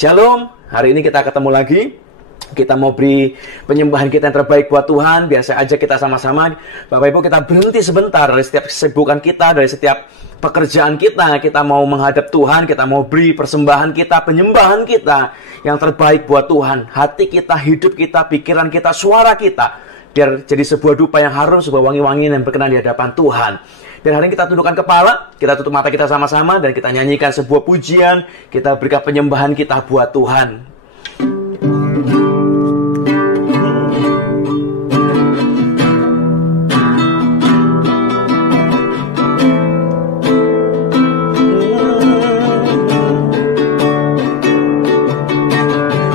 Shalom, hari ini kita ketemu lagi. Kita mau beri penyembahan kita yang terbaik buat Tuhan. Biasa aja kita sama-sama, Bapak Ibu, kita berhenti sebentar dari setiap kesibukan kita, dari setiap pekerjaan kita. Kita mau menghadap Tuhan, kita mau beri persembahan kita, penyembahan kita yang terbaik buat Tuhan. Hati kita, hidup kita, pikiran kita, suara kita, biar jadi sebuah dupa yang harum, sebuah wangi-wangi yang berkenan di hadapan Tuhan. Dan hari ini kita tundukkan kepala, kita tutup mata kita sama-sama, dan kita nyanyikan sebuah pujian, kita berikan penyembahan kita buat Tuhan.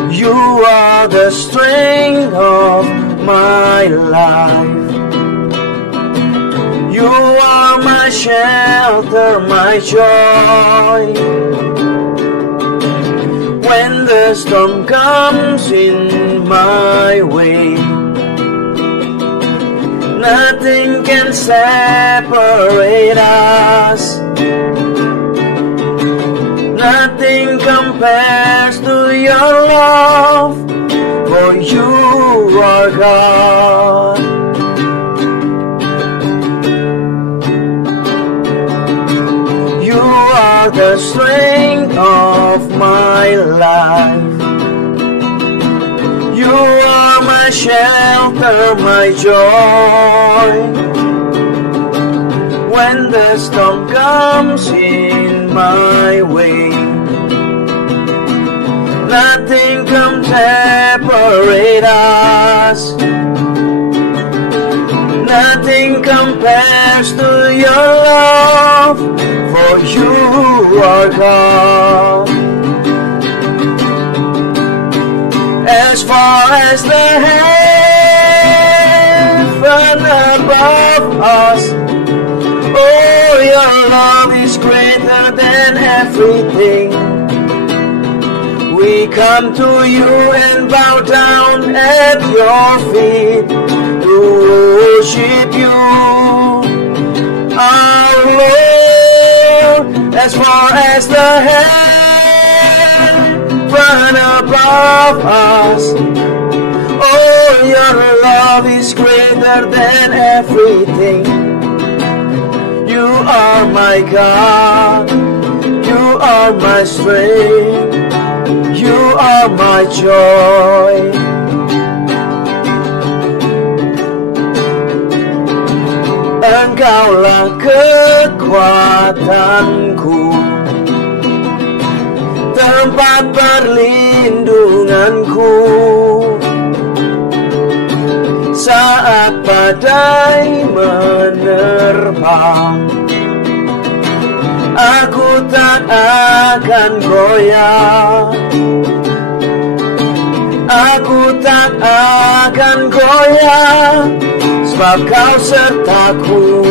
You are the strength of my life. You are my shelter, my joy. When the storm comes in my way, nothing can separate us. Nothing compares to your love, for you are God. The strength of my life. You are my shelter, my joy. When the storm comes in my way, nothing can separate us. Nothing compares to your love, for you are God. As far as the heaven above us, oh, your love is greater than everything. We come to you and bow down at your feet to worship you, our Lord. As far as the heaven above us, oh, your love is greater than everything. You are my God, you are my strength, you are my joy. Engkaulah kekuatanku, tempat perlindunganku. Saat badai menerpa, aku tak akan goyah. Aku tak akan goyah, sebab kau sertaku.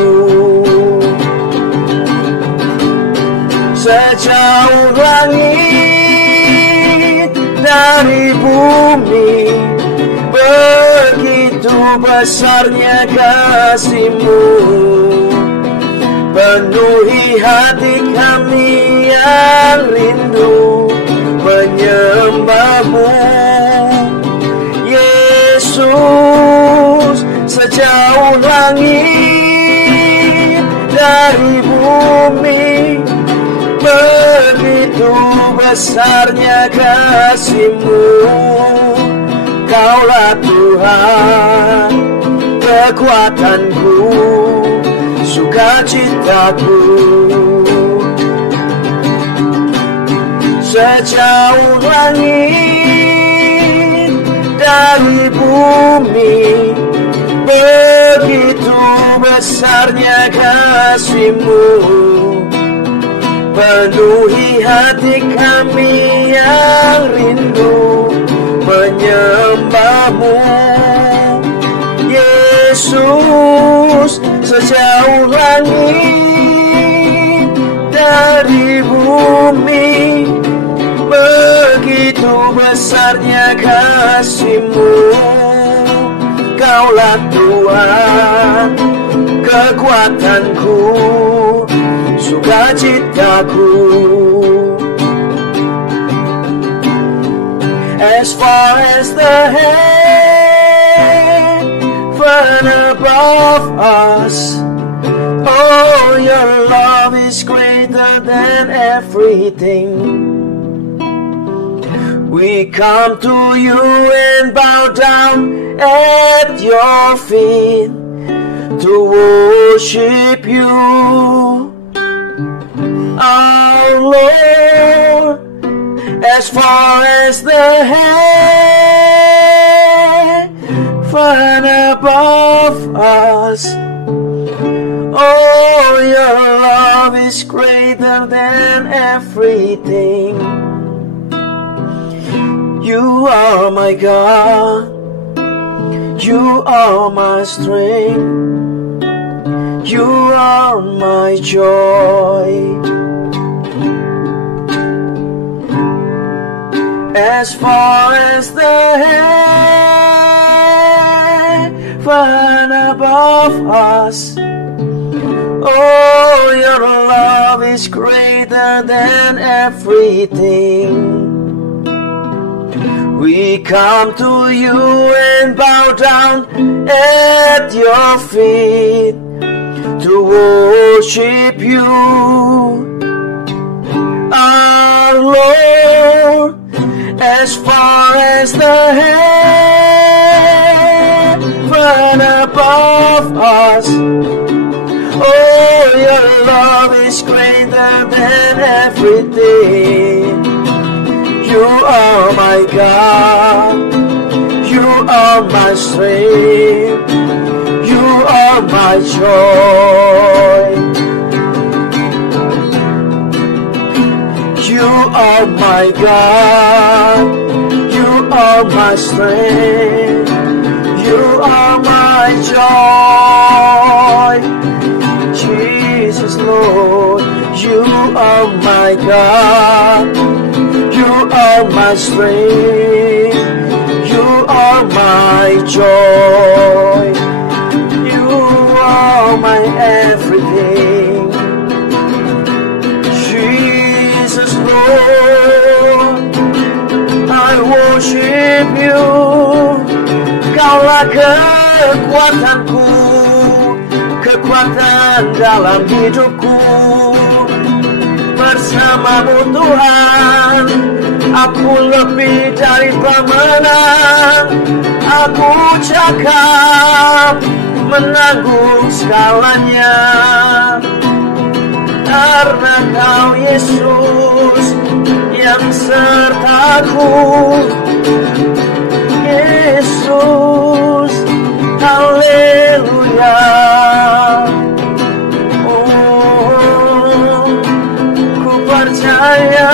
Sejauh langit dari bumi, begitu besarnya kasih-Mu. Penuhi hati kami yang rindu menyembah-Mu, Yesus. Sejauh langit dari bumi, begitu besarnya kasih-Mu. Kaulah Tuhan, kekuatanku, sukacitaku. Sejauh langit dari bumi, begitu besarnya kasih-Mu. Penuhi hati kami yang rindu menyembah-Mu, Yesus. Sejauh langit dari bumi, begitu besarnya kasih-Mu. Kaulah Tuhan, kekuatanku, sukacitaku. as far as the heaven above us. Oh, your love is greater than everything. We come to you and bow down at your feet to worship you, our Lord. As far as the heaven above us, oh, your love is greater than everything. You are my God, you are my strength, you are my joy. As far as the heaven above us, oh, your love is greater than everything. We come to you and bow down at your feet to worship you, our Lord. As far as the heaven above us, oh, your love is greater than everything. You are my God, you are my strength, you are my joy. You are my God, you are my strength, you are my joy. Jesus, Lord, you are my God, you are my strength, you are my joy. You are my everything. Jesus, Lord, I worship you. Kaulah kekuatanku, kekuatan dalam hidupku. Bersamamu Tuhan, aku lebih dari pemenang. Aku cakap menanggung segalanya, karena Kau Yesus yang sertaku. Yesus, haleluya. Oh, ku percaya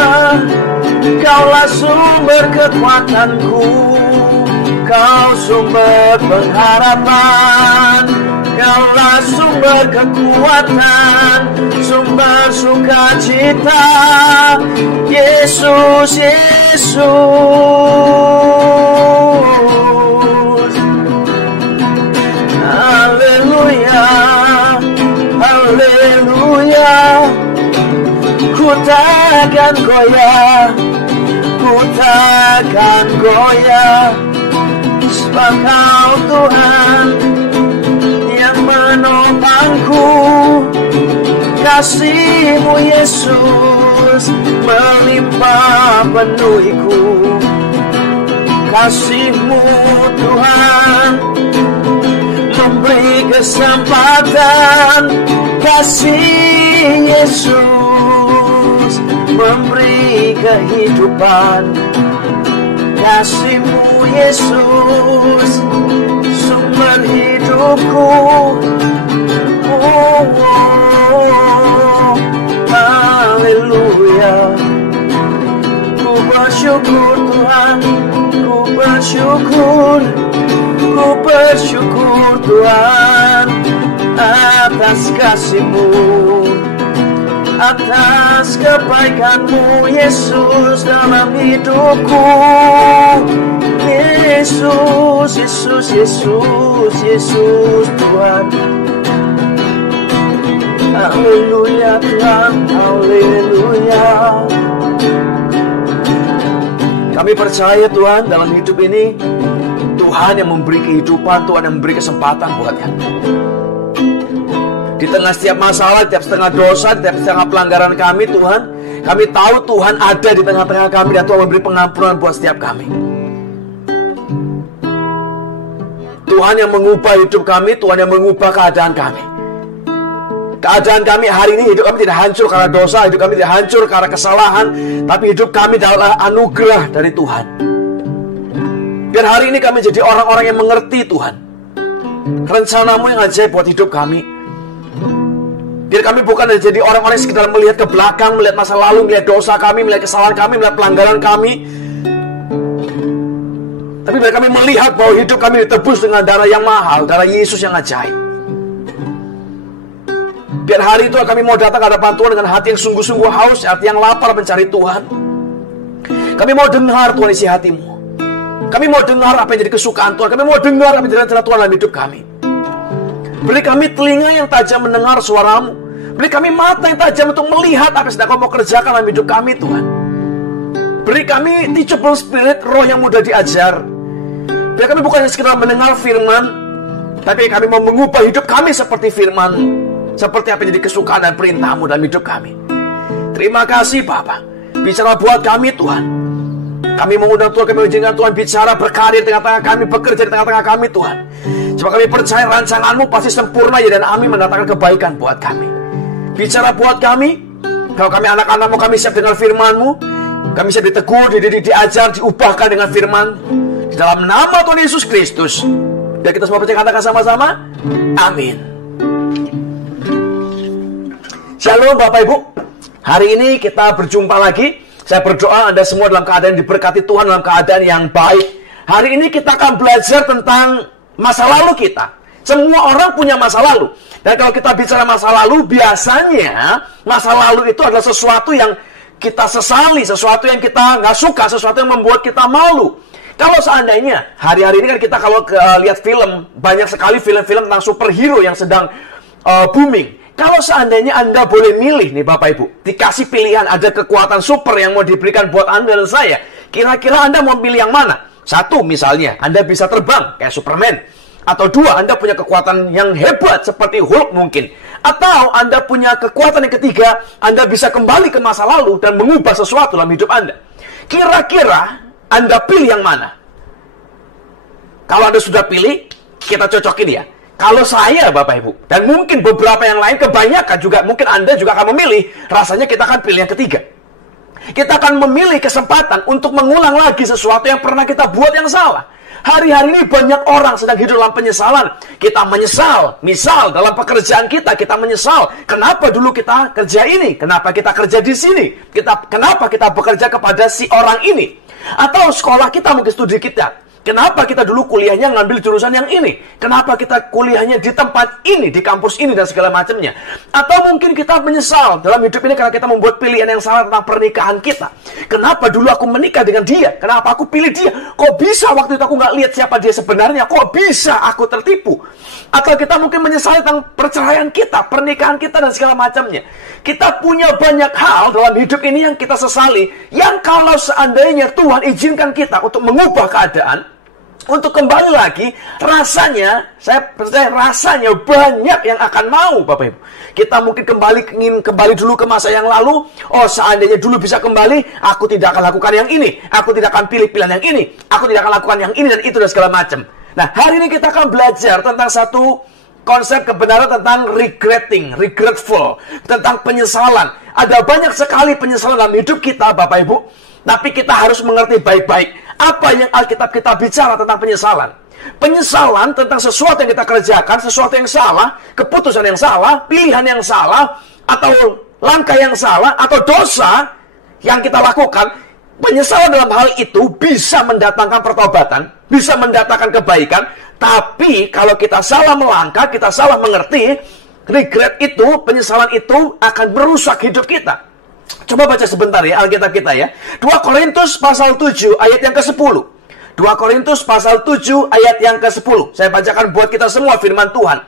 Kaulah sumber kekuatanku, Kau sumber pengharapan, Kaulah sumber kekuatan, sumber sukacita. Yesus, Yesus, haleluya, haleluya. Ku takkan goyah, ku takkan goyah, sebab Kau Tuhan yang menopangku. Kasih-Mu Yesus melimpah penuhiku. Kasih-Mu Tuhan memberi kesempatan. Kasih Yesus memberi kehidupan. Kasih-Mu Yesus sumber hidupku. Oh, oh, haleluya. Ku bersyukur Tuhan, ku bersyukur, ku bersyukur Tuhan atas kasih-Mu, atas kebaikan-Mu Yesus dalam hidupku. Yesus, Yesus, Yesus, Yesus Tuhan. Haleluya Tuhan, haleluya. Kami percaya Tuhan, dalam hidup ini Tuhan yang memberi kehidupan, Tuhan yang memberi kesempatan buat kami. Di tengah setiap masalah, setiap setengah dosa, setiap setengah pelanggaran kami, Tuhan, kami tahu Tuhan ada di tengah-tengah kami, dan Tuhan memberi pengampunan buat setiap kami. Tuhan yang mengubah hidup kami, Tuhan yang mengubah keadaan kami. Keadaan kami hari ini, hidup kami tidak hancur karena dosa, hidup kami tidak hancur karena kesalahan, tapi hidup kami adalah anugerah dari Tuhan. Biar hari ini kami jadi orang-orang yang mengerti Tuhan, rencana-Mu yang ajaib buat hidup kami. Biar kami bukan jadi orang-orang yang sekedar melihat ke belakang, melihat masa lalu, melihat dosa kami, melihat kesalahan kami, melihat pelanggaran kami, tapi biar kami melihat bahwa hidup kami ditebus dengan darah yang mahal, darah Yesus yang ajaib. Biar hari itu kami mau datang ke hadapan Tuhan dengan hati yang sungguh-sungguh haus, hati yang lapar mencari Tuhan. Kami mau dengar Tuhan isi hati-Mu. Kami mau dengar apa yang jadi kesukaan Tuhan. Kami mau dengar apa yang jadi rencana Tuhan dalam hidup kami. Beri kami telinga yang tajam mendengar suara-Mu. Beri kami mata yang tajam untuk melihat apa yang sedang Kau mau kerjakan dalam hidup kami, Tuhan. Beri kami teachable spirit, roh yang mudah diajar. Biar kami bukan sekedar mendengar firman, tapi kami mau mengubah hidup kami seperti firman, seperti apa yang jadi kesukaan dan perintah-Mu dalam hidup kami. Terima kasih Bapa. Bicara buat kami Tuhan. Kami mengundang Tuhan, kami mengizinkan Tuhan bicara, berkarya di tengah-tengah kami, bekerja di tengah-tengah kami Tuhan. Sebab kami percaya rancangan-Mu pasti sempurna ya, dan amin mendatangkan kebaikan buat kami. Bicara buat kami. Kalau kami anak-anak-Mu, kami siap dengan firman-Mu. Kami siap ditegur, dididik, diajar, diubahkan dengan firman. Di dalam nama Tuhan Yesus Kristus. Dan kita semua percaya, katakan sama-sama. Amin. Shalom Bapak Ibu. Hari ini kita berjumpa lagi. Saya berdoa Anda semua dalam keadaan diberkati Tuhan, dalam keadaan yang baik. Hari ini kita akan belajar tentang masa lalu kita. Semua orang punya masa lalu. Dan kalau kita bicara masa lalu, biasanya masa lalu itu adalah sesuatu yang kita sesali, sesuatu yang kita nggak suka, sesuatu yang membuat kita malu. Kalau seandainya, hari-hari ini kan kita kalau lihat film, banyak sekali film-film tentang superhero yang sedang booming. Kalau seandainya Anda boleh milih nih Bapak Ibu, dikasih pilihan, ada kekuatan super yang mau diberikan buat Anda dan saya, kira-kira Anda mau pilih yang mana? Satu, misalnya, Anda bisa terbang kayak Superman. Atau dua, Anda punya kekuatan yang hebat seperti Hulk mungkin. Atau Anda punya kekuatan yang ketiga, Anda bisa kembali ke masa lalu dan mengubah sesuatu dalam hidup Anda. Kira-kira Anda pilih yang mana? Kalau Anda sudah pilih, kita cocokin ya. Kalau saya, Bapak Ibu, dan mungkin beberapa yang lain, kebanyakan juga, mungkin Anda juga akan memilih, rasanya kita akan pilih yang ketiga. Kita akan memilih kesempatan untuk mengulang lagi sesuatu yang pernah kita buat yang salah. Hari-hari ini banyak orang sedang hidup dalam penyesalan. Kita menyesal, misal dalam pekerjaan kita menyesal. Kenapa dulu kita kerja ini? Kenapa kita kerja di sini? Kenapa kita bekerja kepada si orang ini? Atau sekolah kita, mungkin studi kita. Kenapa kita dulu kuliahnya ngambil jurusan yang ini? Kenapa kita kuliahnya di tempat ini, di kampus ini, dan segala macamnya? Atau mungkin kita menyesal dalam hidup ini karena kita membuat pilihan yang salah tentang pernikahan kita. Kenapa dulu aku menikah dengan dia? Kenapa aku pilih dia? Kok bisa waktu itu aku nggak lihat siapa dia sebenarnya? Kok bisa aku tertipu? Atau kita mungkin menyesal tentang perceraian kita, pernikahan kita, dan segala macamnya. Kita punya banyak hal dalam hidup ini yang kita sesali, yang kalau seandainya Tuhan izinkan kita untuk mengubah keadaan, untuk kembali lagi, rasanya, saya percaya rasanya banyak yang akan mau, Bapak Ibu. Kita mungkin ingin kembali dulu ke masa yang lalu. Oh, seandainya dulu bisa kembali, aku tidak akan lakukan yang ini. Aku tidak akan pilih pilihan yang ini. Aku tidak akan lakukan yang ini dan itu dan segala macam. Nah, hari ini kita akan belajar tentang satu konsep kebenaran tentang regretful, tentang penyesalan. Ada banyak sekali penyesalan dalam hidup kita, Bapak Ibu. Tapi kita harus mengerti baik-baik apa yang Alkitab kita bicara tentang penyesalan. Penyesalan tentang sesuatu yang kita kerjakan, sesuatu yang salah, keputusan yang salah, pilihan yang salah, atau langkah yang salah, atau dosa yang kita lakukan. Penyesalan dalam hal itu bisa mendatangkan pertobatan, bisa mendatangkan kebaikan. Tapi kalau kita salah melangkah, kita salah mengerti, regret itu, penyesalan itu akan merusak hidup kita. Coba baca sebentar ya Alkitab kita ya. 2 Korintus pasal 7 ayat yang ke-10. 2 Korintus pasal 7 ayat yang ke-10. Saya bacakan buat kita semua firman Tuhan.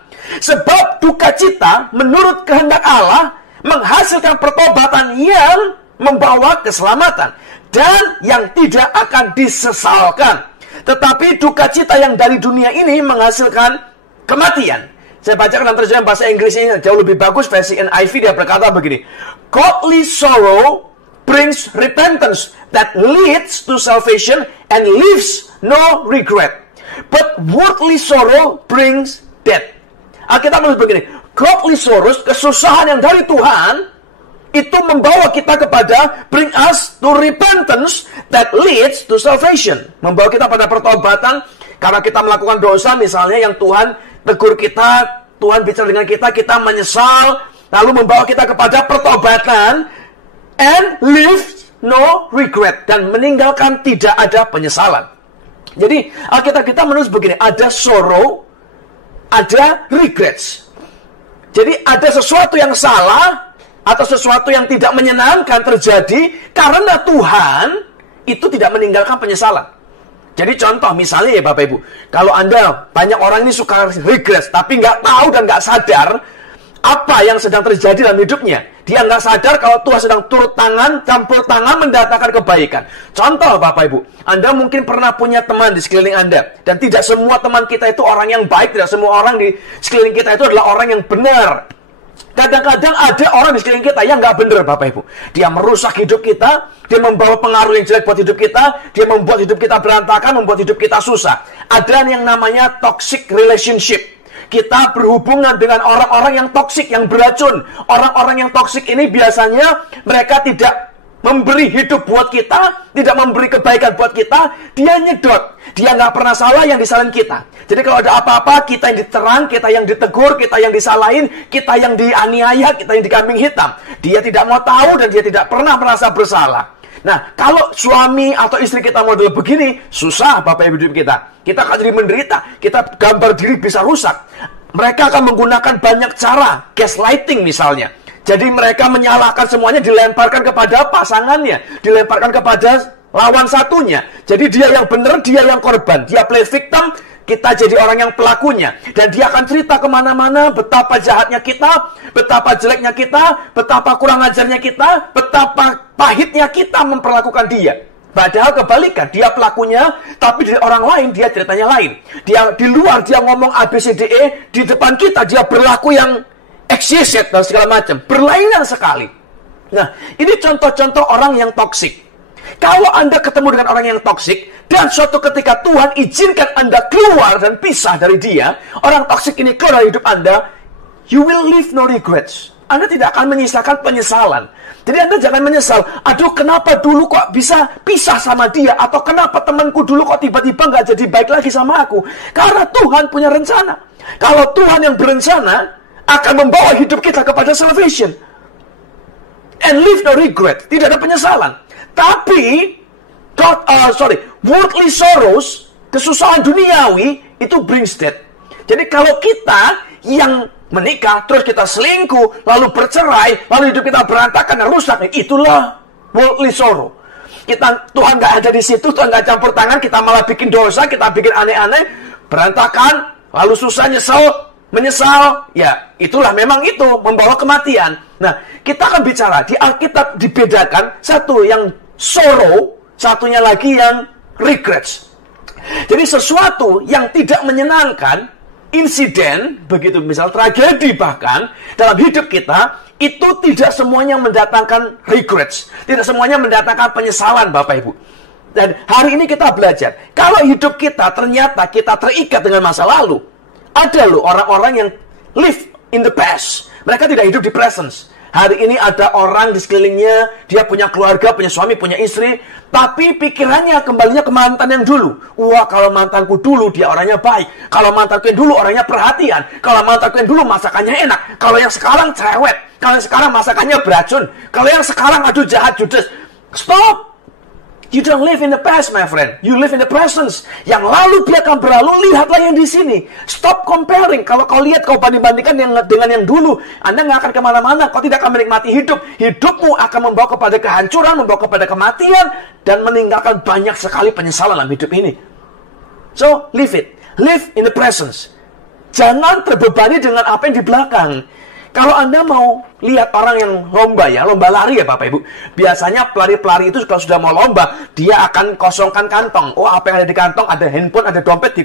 Sebab duka cita menurut kehendak Allah menghasilkan pertobatan yang membawa keselamatan. dan yang tidak akan disesalkan. Tetapi duka cita yang dari dunia ini menghasilkan kematian. Saya bacakan dalam terjemahan bahasa Inggrisnya jauh lebih bagus, versi NIV. Dia berkata begini, godly sorrow brings repentance that leads to salvation and leaves no regret. But worldly sorrow brings death. Alkitab menulis begini, godly sorrow, kesusahan yang dari Tuhan, itu membawa kita kepada bring us to repentance that leads to salvation. Membawa kita pada pertobatan karena kita melakukan dosa misalnya yang Tuhan tegur kita, Tuhan bicara dengan kita menyesal, lalu membawa kita kepada pertobatan and leave no regret, dan meninggalkan tidak ada penyesalan. Jadi Alkitab kita menulis begini, ada sorrow, ada regrets. Jadi ada sesuatu yang salah atau sesuatu yang tidak menyenangkan terjadi karena Tuhan itu tidak meninggalkan penyesalan. Jadi contoh misalnya ya Bapak Ibu, kalau Anda, banyak orang ini suka regret tapi nggak tahu dan nggak sadar apa yang sedang terjadi dalam hidupnya. Dia nggak sadar kalau Tuhan sedang turut tangan, campur tangan mendatangkan kebaikan. Contoh Bapak Ibu, Anda mungkin pernah punya teman di sekeliling Anda, dan tidak semua teman kita itu orang yang baik, tidak semua orang di sekeliling kita itu adalah orang yang benar. Kadang-kadang ada orang di sekeliling kita yang nggak benar Bapak Ibu. Dia merusak hidup kita, dia membawa pengaruh yang jelek buat hidup kita, dia membuat hidup kita berantakan, membuat hidup kita susah. Ada yang namanya toxic relationship. Kita berhubungan dengan orang-orang yang toksik, yang beracun. Orang-orang yang toksik ini biasanya mereka tidak memberi hidup buat kita, tidak memberi kebaikan buat kita, dia nyedot. Dia nggak pernah salah, yang disalahin kita. Jadi kalau ada apa-apa, kita yang diterang, kita yang ditegur, kita yang disalahin, kita yang dianiaya, kita yang dikambing hitam. Dia tidak mau tahu dan dia tidak pernah merasa bersalah. Nah, kalau suami atau istri kita model begini, susah Bapak Ibu hidup kita. Kita akan jadi menderita, kita gambar diri bisa rusak. Mereka akan menggunakan banyak cara, gaslighting misalnya. Jadi mereka menyalahkan semuanya, dilemparkan kepada pasangannya, dilemparkan kepada lawan satunya. Jadi dia yang benar, dia yang korban. Dia play victim, kita jadi orang yang pelakunya. Dan dia akan cerita kemana-mana betapa jahatnya kita, betapa jeleknya kita, betapa kurang ajarnya kita, betapa pahitnya kita memperlakukan dia. Padahal kebalikan, dia pelakunya, tapi di orang lain dia ceritanya lain. Dia di luar dia ngomong ABCDE, di depan kita dia berlaku yang exist dan segala macam, berlainan sekali. Nah, ini contoh-contoh orang yang toksik. Kalau Anda ketemu dengan orang yang toksik, dan suatu ketika Tuhan izinkan Anda keluar dan pisah dari dia, orang toksik ini keluar dari hidup Anda, you will leave no regrets. Anda tidak akan menyisakan penyesalan. Jadi Anda jangan menyesal, aduh kenapa dulu kok bisa pisah sama dia, atau kenapa temanku dulu kok tiba-tiba nggak jadi baik lagi sama aku. Karena Tuhan punya rencana. Kalau Tuhan yang berencana, akan membawa hidup kita kepada salvation. And leave no regret. Tidak ada penyesalan. Tapi, worldly sorrows, kesusahan duniawi, itu brings death. Jadi kalau kita yang menikah, terus kita selingkuh, lalu bercerai, lalu hidup kita berantakan dan rusak, itulah worldly sorrow. Tuhan nggak ada di situ, Tuhan nggak campur tangan, kita malah bikin dosa, kita bikin aneh-aneh, berantakan, lalu susah, menyesal, ya itulah memang itu membawa kematian. Nah, kita akan bicara di Alkitab dibedakan, satu yang sorrow, satunya lagi yang regrets. Jadi sesuatu yang tidak menyenangkan, insiden, begitu misal tragedi bahkan dalam hidup kita, itu tidak semuanya mendatangkan regrets, tidak semuanya mendatangkan penyesalan Bapak Ibu. Dan hari ini kita belajar, kalau hidup kita ternyata kita terikat dengan masa lalu. Ada loh orang-orang yang live in the past. Mereka tidak hidup di presence. Hari ini ada orang di sekelilingnya, dia punya keluarga, punya suami, punya istri, tapi pikirannya kembalinya ke mantan yang dulu. Wah, kalau mantanku dulu dia orangnya baik. Kalau mantanku yang dulu orangnya perhatian. Kalau mantanku yang dulu masakannya enak. Kalau yang sekarang cerewet. Kalau yang sekarang masakannya beracun. Kalau yang sekarang aduh jahat, judes. Stop! You don't live in the past, my friend. You live in the presence. Yang lalu biarkan berlalu, lihatlah yang di sini. Stop comparing. Kalau kau lihat, kau banding-bandingkan dengan yang dulu, Anda nggak akan kemana-mana. Kau tidak akan menikmati hidup. Hidupmu akan membawa kepada kehancuran, membawa kepada kematian, dan meninggalkan banyak sekali penyesalan dalam hidup ini. So, live it. Live in the presence. Jangan terbebani dengan apa yang di belakang. Kalau Anda mau lihat orang yang lomba ya, lomba lari ya Bapak Ibu. Biasanya pelari-pelari itu kalau sudah mau lomba, dia akan kosongkan kantong. Oh, apa yang ada di kantong? Ada handphone, ada dompet,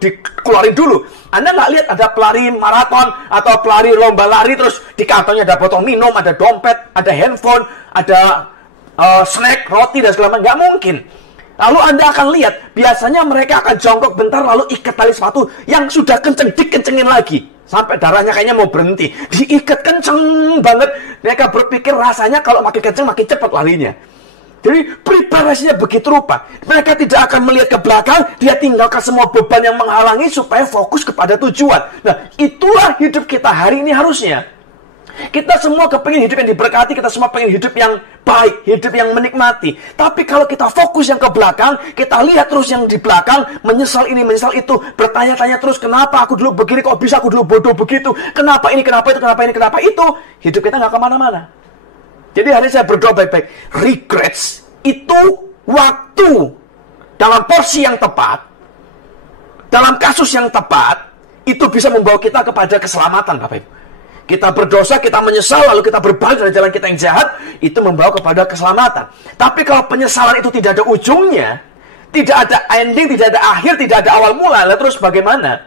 dikeluarin dulu. Anda nggak lihat ada pelari maraton atau pelari lomba lari, terus di kantongnya ada botol minum, ada dompet, ada handphone, ada snack, roti, dan segala macam. Nggak mungkin. Lalu Anda akan lihat, biasanya mereka akan jongkok bentar, lalu ikat tali sepatu yang sudah kenceng, dikencengin lagi. Sampai darahnya kayaknya mau berhenti. Diikat kenceng banget. Mereka berpikir rasanya kalau makin kenceng, makin cepat larinya. Jadi preparasinya begitu rupa. Mereka tidak akan melihat ke belakang, dia tinggalkan semua beban yang menghalangi supaya fokus kepada tujuan. Nah, itulah hidup kita hari ini harusnya. Kita semua kepingin hidup yang diberkati, kita semua pengen hidup yang baik, hidup yang menikmati. Tapi kalau kita fokus yang ke belakang, kita lihat terus yang di belakang, menyesal ini, menyesal itu, bertanya-tanya terus, kenapa aku dulu begini, kok bisa aku dulu bodoh begitu, kenapa ini, kenapa itu, kenapa ini, kenapa itu, hidup kita nggak kemana-mana. Jadi hari ini saya berdoa baik-baik, regrets itu waktu dalam porsi yang tepat, dalam kasus yang tepat, itu bisa membawa kita kepada keselamatan, Bapak Ibu. Kita berdosa, kita menyesal, lalu kita berbalik dari jalan kita yang jahat, itu membawa kepada keselamatan. Tapi kalau penyesalan itu tidak ada ujungnya, tidak ada ending, tidak ada akhir, tidak ada awal mula, lalu terus bagaimana?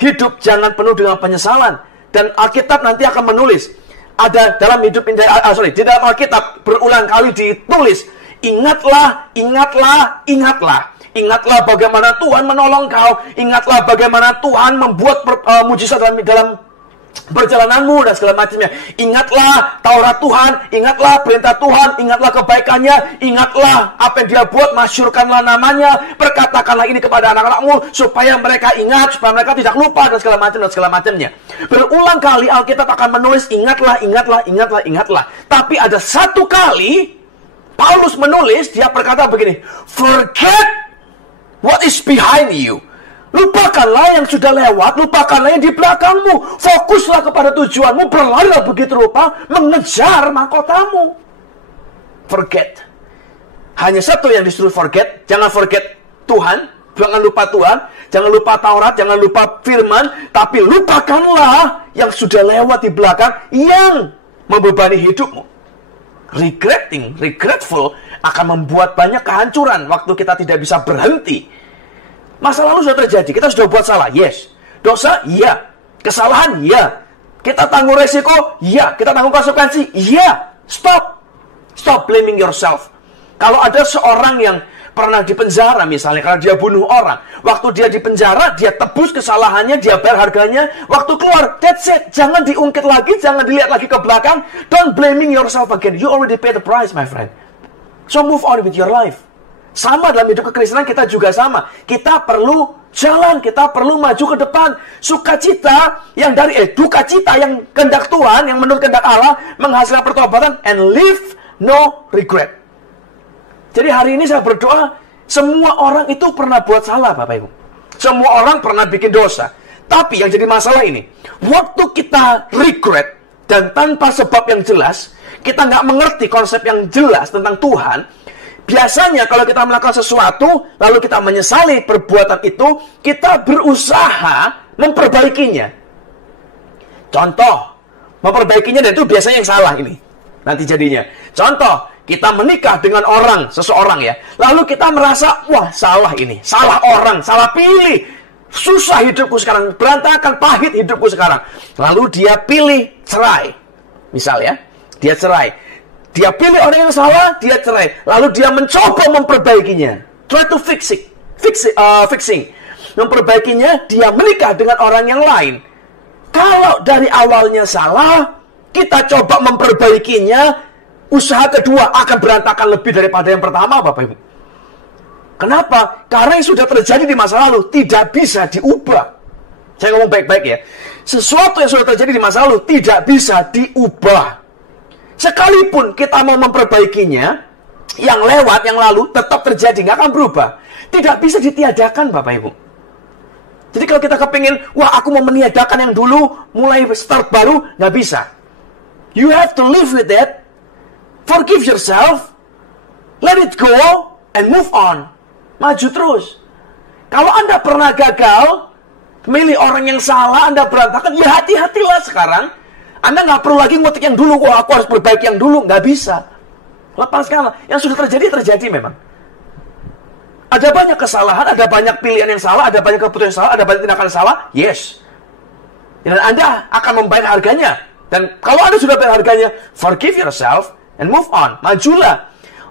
Hidup jangan penuh dengan penyesalan. Dan Alkitab nanti akan menulis, ada dalam hidup di dalam Alkitab berulang kali ditulis, ingatlah, ingatlah, ingatlah. Ingatlah bagaimana Tuhan menolong kau, ingatlah bagaimana Tuhan membuat mujizat dalam perjalananmu dan segala macamnya. Ingatlah Taurat Tuhan, ingatlah perintah Tuhan, ingatlah kebaikannya, ingatlah apa yang dia buat, masyurkanlah namanya, perkatakanlah ini kepada anak-anakmu supaya mereka ingat, supaya mereka tidak lupa dan segala macamnya. Berulang kali Alkitab akan menulis ingatlah, ingatlah, ingatlah, ingatlah. Tapi ada satu kali Paulus menulis, dia berkata begini, forget what is behind you. Lupakanlah yang sudah lewat, lupakanlah yang di belakangmu. Fokuslah kepada tujuanmu, berlarilah begitu rupa, mengejar mahkotamu. Forget. Hanya satu yang disuruh forget. Jangan forget Tuhan, jangan lupa Tuhan, jangan lupa Taurat, jangan lupa firman, tapi lupakanlah yang sudah lewat di belakang, yang membebani hidupmu. Regretful akan membuat banyak kehancuran waktu kita tidak bisa berhenti. Masa lalu sudah terjadi, kita sudah buat salah, yes. Dosa, iya. Kesalahan, iya. Kita tanggung resiko, iya. Kita tanggung konsekuensi, iya. Stop blaming yourself. Kalau ada seorang yang pernah dipenjara misalnya, karena dia bunuh orang. Waktu dia dipenjara, dia tebus kesalahannya, dia bayar harganya. Waktu keluar, that's it. Jangan diungkit lagi, jangan dilihat lagi ke belakang. Don't blaming yourself again. You already paid the price, my friend. So move on with your life. Sama dalam hidup kekristenan kita juga sama. Kita perlu jalan, kita perlu maju ke depan. Sukacita yang dari duka cita yang kehendak Tuhan, yang menurut kehendak Allah, menghasilkan pertobatan and live no regret. Jadi hari ini saya berdoa, semua orang itu pernah buat salah, Bapak Ibu. Semua orang pernah bikin dosa. Tapi yang jadi masalah ini, waktu kita regret dan tanpa sebab yang jelas, kita nggak mengerti konsep yang jelas tentang Tuhan. Biasanya kalau kita melakukan sesuatu, lalu kita menyesali perbuatan itu, kita berusaha memperbaikinya. Contoh, memperbaikinya dan itu biasanya yang salah ini. Nanti jadinya. Contoh, kita menikah dengan seseorang ya. Lalu kita merasa, wah salah ini, salah orang, salah pilih. Susah hidupku sekarang, berantakan, pahit hidupku sekarang. Lalu dia pilih cerai. Misal ya, dia cerai. Dia pilih orang yang salah, dia cerai. Lalu dia mencoba memperbaikinya. Try to fixing. Memperbaikinya, dia menikah dengan orang yang lain. Kalau dari awalnya salah, kita coba memperbaikinya, usaha kedua akan berantakan lebih daripada yang pertama, Bapak Ibu. Kenapa? Karena yang sudah terjadi di masa lalu tidak bisa diubah. Saya ngomong baik-baik ya. Sesuatu yang sudah terjadi di masa lalu tidak bisa diubah. Sekalipun kita mau memperbaikinya, yang lewat, yang lalu, tetap terjadi, nggak akan berubah. Tidak bisa ditiadakan, Bapak Ibu. Jadi kalau kita kepingin, wah aku mau meniadakan yang dulu, mulai start baru, nggak bisa. You have to live with it, forgive yourself, let it go, and move on. Maju terus. Kalau Anda pernah gagal, milih orang yang salah, Anda berantakan, ya hati-hatilah sekarang. Anda nggak perlu lagi ngutik yang dulu, wah aku harus perbaiki yang dulu. Nggak bisa. Lepaskanlah. Yang sudah terjadi memang. Ada banyak kesalahan, ada banyak pilihan yang salah, ada banyak keputusan yang salah, ada banyak tindakan yang salah. Yes. Dan Anda akan membayar harganya. Dan kalau Anda sudah bayar harganya, forgive yourself and move on. Majulah.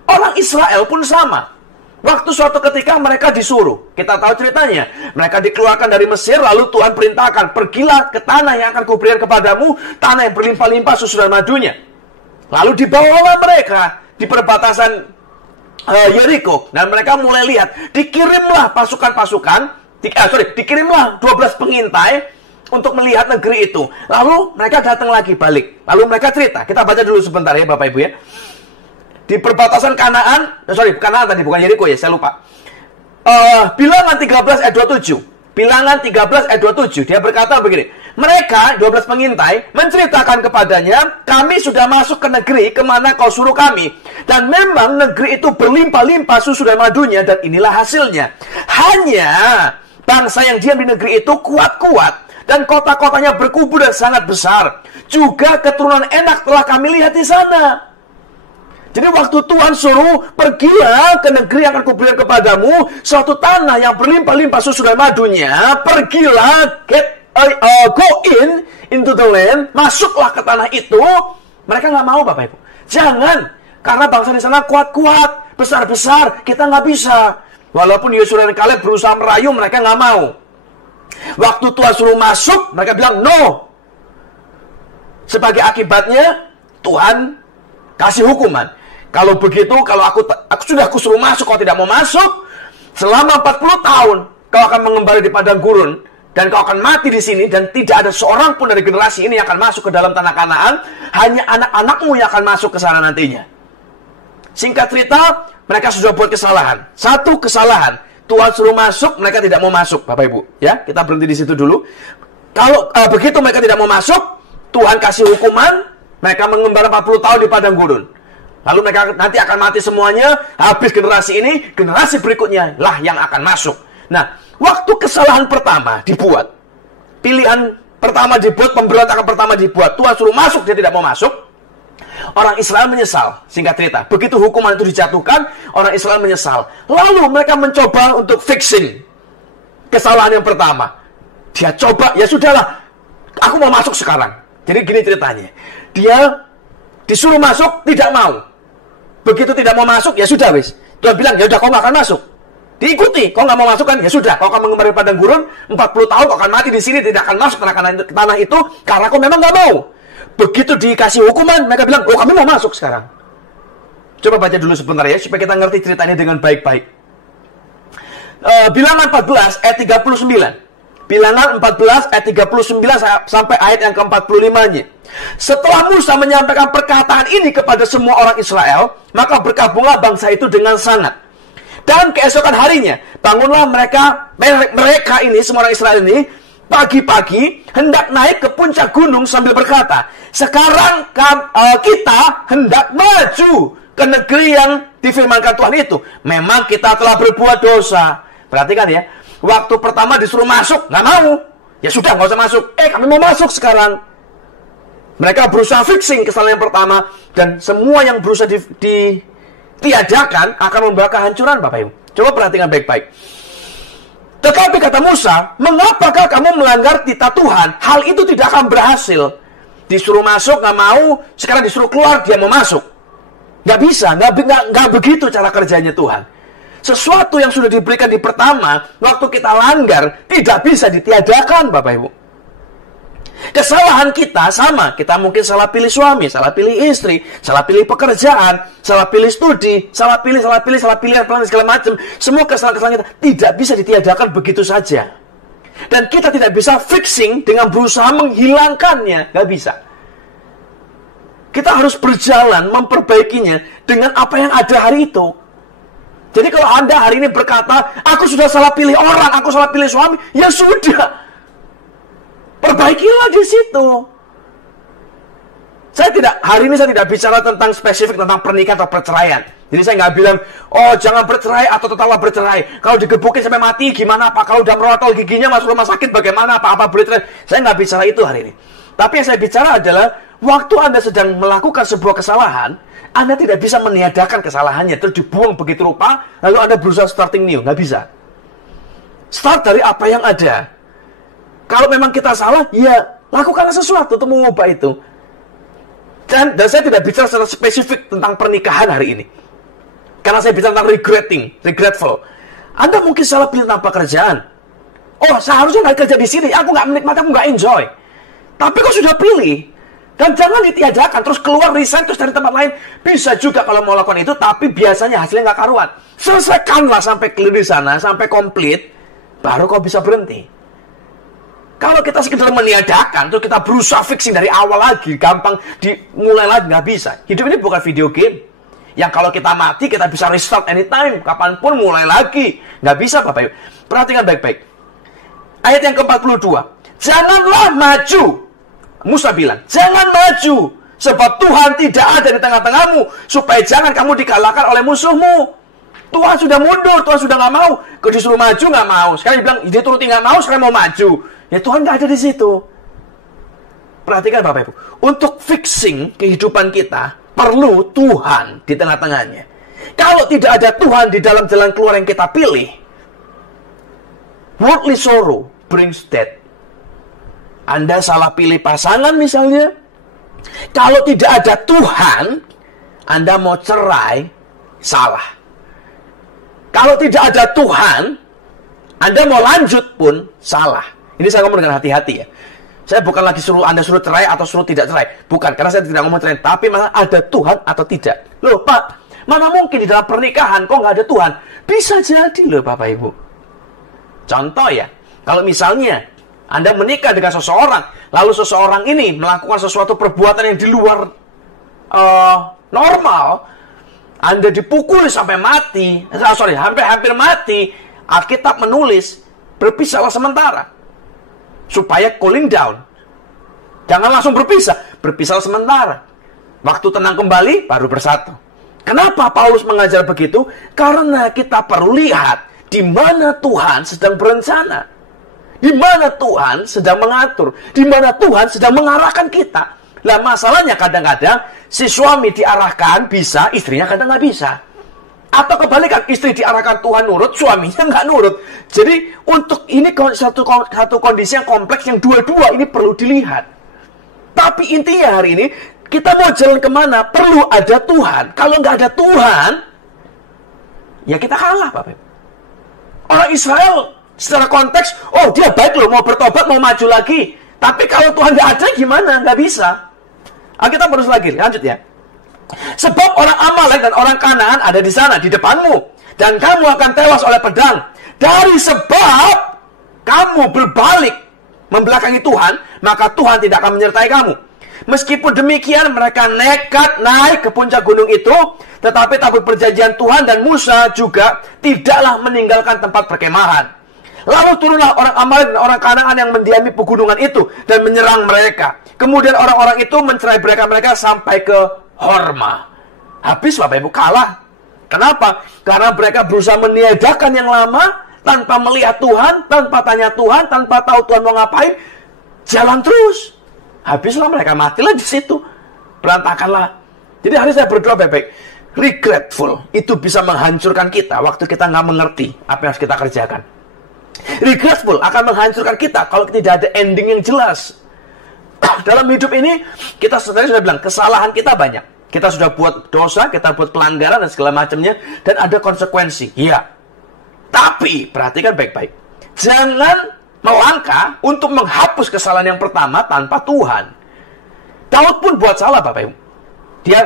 Orang Israel pun sama. Waktu suatu ketika mereka disuruh, kita tahu ceritanya, mereka dikeluarkan dari Mesir, lalu Tuhan perintahkan, pergilah ke tanah yang akan kuberikan kepadamu, tanah yang berlimpah-limpah susu dan madunya. Lalu dibawalah mereka di perbatasan Yeriko, dan mereka mulai lihat, dikirimlah pasukan-pasukan, dikirimlah 12 pengintai untuk melihat negeri itu. Lalu mereka datang lagi balik, lalu mereka cerita, kita baca dulu sebentar ya Bapak Ibu ya. Di perbatasan Kanaan, Kanaan tadi, bukan Yeriko ya, saya lupa. Bilangan 13 ayat 27. Bilangan 13 ayat 27. Dia berkata begini. Mereka, 12 pengintai, menceritakan kepadanya, kami sudah masuk ke negeri kemana kau suruh kami. Dan memang negeri itu berlimpah-limpah susu dan madunya, dan inilah hasilnya. Hanya bangsa yang diam di negeri itu kuat-kuat, dan kota-kotanya berkubu dan sangat besar. Juga keturunan enak telah kami lihat di sana. Jadi waktu Tuhan suruh, pergilah ke negeri yang akan kuberikan kepadamu, suatu tanah yang berlimpah-limpah susu dan madunya, pergilah, go into the land, masuklah ke tanah itu. Mereka nggak mau Bapak Ibu. Jangan, karena bangsa di sana kuat-kuat, besar-besar, kita nggak bisa. Walaupun Yosua dan Kaleb berusaha merayu, mereka nggak mau. Waktu Tuhan suruh masuk, mereka bilang no. Sebagai akibatnya, Tuhan kasih hukuman. Kalau begitu, kalau aku suruh masuk, kau tidak mau masuk, selama 40 tahun, kau akan mengembara di padang gurun, dan kau akan mati di sini, dan tidak ada seorang pun dari generasi ini yang akan masuk ke dalam tanah Kanaan, hanya anak-anakmu yang akan masuk ke sana nantinya. Singkat cerita, mereka sudah buat kesalahan. Satu kesalahan, Tuhan suruh masuk, mereka tidak mau masuk, Bapak Ibu. Ya, kita berhenti di situ dulu. Kalau begitu mereka tidak mau masuk, Tuhan kasih hukuman, mereka mengembara 40 tahun di padang gurun. Lalu mereka nanti akan mati semuanya, habis generasi ini, generasi berikutnya lah yang akan masuk. Nah, waktu kesalahan pertama dibuat, pilihan pertama dibuat, pemberontakan pertama dibuat, Tuhan suruh masuk, dia tidak mau masuk, orang Israel menyesal, singkat cerita. Begitu hukuman itu dijatuhkan, orang Israel menyesal. Lalu mereka mencoba untuk fixing kesalahan yang pertama. Dia coba, ya sudahlah, aku mau masuk sekarang. Jadi gini ceritanya, dia disuruh masuk, tidak mau. Begitu tidak mau masuk, ya sudah wis. Tuhan bilang, ya udah kau nggak akan masuk. Diikuti, kau nggak mau masuk kan? Ya sudah, kau akan mengembara padang gurun 40 tahun, kau akan mati di sini, tidak akan masuk ke tanah itu karena kau memang nggak mau. Begitu dikasih hukuman, mereka bilang, oh kami mau masuk sekarang. Coba baca dulu sebentar ya, supaya kita ngerti ceritanya dengan baik-baik. Bilangan 14 ayat 39. Bilangan 14 ayat 39 sampai ayat yang ke-45-nya. Setelah Musa menyampaikan perkataan ini kepada semua orang Israel, maka berkabunglah bangsa itu dengan sangat. Dan keesokan harinya, bangunlah mereka ini, semua orang Israel ini, pagi-pagi hendak naik ke puncak gunung sambil berkata, sekarang kita hendak maju ke negeri yang difirmankan Tuhan itu. Memang kita telah berbuat dosa. Perhatikan ya, waktu pertama disuruh masuk, nggak mau. Ya sudah, nggak usah masuk. Kami mau masuk sekarang. Mereka berusaha fixing kesalahan yang pertama, dan semua yang berusaha ditiadakan akan membawa kehancuran, Bapak Ibu. Coba perhatikan baik-baik. Tetapi kata Musa, mengapakah kamu melanggar titah Tuhan? Hal itu tidak akan berhasil. Disuruh masuk, nggak mau. Sekarang disuruh keluar, dia mau masuk. Nggak bisa, nggak begitu cara kerjanya Tuhan. Sesuatu yang sudah diberikan di pertama, waktu kita langgar, tidak bisa ditiadakan, Bapak Ibu. Kesalahan kita sama, kita mungkin salah pilih suami, salah pilih istri, salah pilih pekerjaan, salah pilih studi, salah pilih segala macam. Semua kesalahan-kesalahan kita tidak bisa ditiadakan begitu saja. Dan kita tidak bisa fixing dengan berusaha menghilangkannya, nggak bisa. Kita harus berjalan memperbaikinya dengan apa yang ada hari itu. Jadi kalau Anda hari ini berkata, aku sudah salah pilih orang, aku salah pilih suami, ya sudah. Perbaikilah di situ. Hari ini saya tidak bicara tentang spesifik tentang pernikahan atau perceraian. Jadi saya nggak bilang, oh jangan bercerai atau tetaplah bercerai. Kalau digebukin sampai mati gimana Pak? Kalau udah merotol giginya masuk rumah sakit bagaimana Pak? Apa boleh cerai? Saya nggak bicara itu hari ini. Tapi yang saya bicara adalah, waktu Anda sedang melakukan sebuah kesalahan, Anda tidak bisa meniadakan kesalahannya, terus dibuang begitu rupa, lalu Anda berusaha starting new. Nggak bisa. Start dari apa yang ada. Kalau memang kita salah, ya lakukanlah sesuatu untuk mengubah itu. Dan saya tidak bicara secara spesifik tentang pernikahan hari ini. Karena saya bicara tentang regretful. Anda mungkin salah pilih tentang pekerjaan. Oh, seharusnya nggak kerja di sini. Aku nggak menikmati, aku nggak enjoy. Tapi kau sudah pilih. Dan jangan ditiadakan, terus keluar, resign, terus dari tempat lain. Bisa juga kalau mau lakukan itu, tapi biasanya hasilnya nggak karuan. Selesaikanlah sampai clear di sana, sampai komplit, baru kau bisa berhenti. Kalau kita sekedar meniadakan, terus kita berusaha fixing dari awal lagi, gampang dimulai lagi, nggak bisa. Hidup ini bukan video game. Yang kalau kita mati, kita bisa restart anytime, kapanpun mulai lagi. Nggak bisa, Bapak Ibu. Perhatikan baik-baik. Ayat yang ke-42. Janganlah maju. Musa bilang, jangan maju. Sebab Tuhan tidak ada di tengah-tengahmu. Supaya jangan kamu dikalahkan oleh musuhmu. Tuhan sudah mundur, Tuhan sudah nggak mau. Kalau disuruh maju, nggak mau. Sekarang dia bilang, dia turuti nggak mau, sekarang mau maju. Ya Tuhan nggak ada di situ. Perhatikan Bapak Ibu. Untuk fixing kehidupan kita, perlu Tuhan di tengah-tengahnya. Kalau tidak ada Tuhan di dalam jalan keluar yang kita pilih, worldly sorrow brings death. Anda salah pilih pasangan misalnya. Kalau tidak ada Tuhan, Anda mau cerai, salah. Kalau tidak ada Tuhan, Anda mau lanjut pun salah. Ini saya ngomong dengan hati-hati ya. Saya bukan lagi suruh Anda suruh cerai atau suruh tidak cerai. Bukan, karena saya tidak ngomong cerai. Tapi masalah ada Tuhan atau tidak. Loh Pak, mana mungkin di dalam pernikahan kok nggak ada Tuhan? Bisa jadi loh Bapak Ibu. Contoh ya, kalau misalnya Anda menikah dengan seseorang, lalu seseorang ini melakukan sesuatu perbuatan yang di luar normal, Anda dipukul sampai mati, hampir mati, Alkitab menulis, berpisahlah sementara. Supaya cooling down. Jangan langsung berpisah sementara. Waktu tenang kembali, baru bersatu. Kenapa Paulus mengajar begitu? Karena kita perlu lihat di mana Tuhan sedang berencana, di mana Tuhan sedang mengatur, di mana Tuhan sedang mengarahkan kita. Lah masalahnya kadang-kadang si suami diarahkan bisa, istrinya kadang nggak bisa. Atau kebalikan, istri diarahkan Tuhan nurut, suaminya nggak nurut. Jadi untuk ini satu kondisi yang kompleks, yang dua-dua ini perlu dilihat. Tapi intinya hari ini, kita mau jalan kemana, perlu ada Tuhan. Kalau nggak ada Tuhan, ya kita kalah Bapak. Orang Israel secara konteks, oh dia baik loh, mau bertobat, mau maju lagi. Tapi kalau Tuhan nggak ada, gimana? Nggak bisa. Kita terus lagi, lanjut ya. Sebab orang Amalek dan orang Kanaan ada di sana, di depanmu. Dan kamu akan tewas oleh pedang. Dari sebab kamu berbalik membelakangi Tuhan, maka Tuhan tidak akan menyertai kamu. Meskipun demikian, mereka nekat naik ke puncak gunung itu, tetapi tabut perjanjian Tuhan dan Musa juga tidaklah meninggalkan tempat perkemahan. Lalu turunlah orang Amalek dan orang Kanaan yang mendiami pegunungan itu dan menyerang mereka. Kemudian orang-orang itu mencerai mereka sampai ke Horma. Habis Bapak Ibu, kalah. Kenapa? Karena mereka berusaha meniadakan yang lama tanpa melihat Tuhan, tanpa tanya Tuhan, tanpa tahu Tuhan mau ngapain. Jalan terus. Habislah mereka, matilah di situ. Berantakanlah. Jadi hari saya berdoa baik-baik. Regretful itu bisa menghancurkan kita waktu kita nggak mengerti apa yang harus kita kerjakan. Regretful akan menghancurkan kita kalau tidak ada ending yang jelas. Dalam hidup ini, kita sebenarnya sudah bilang, kesalahan kita banyak. Kita sudah buat dosa, kita buat pelanggaran dan segala macamnya, dan ada konsekuensi. Iya. Tapi, perhatikan baik-baik. Jangan melangkah untuk menghapus kesalahan yang pertama tanpa Tuhan. Daud pun buat salah, Bapak Ibu. Dia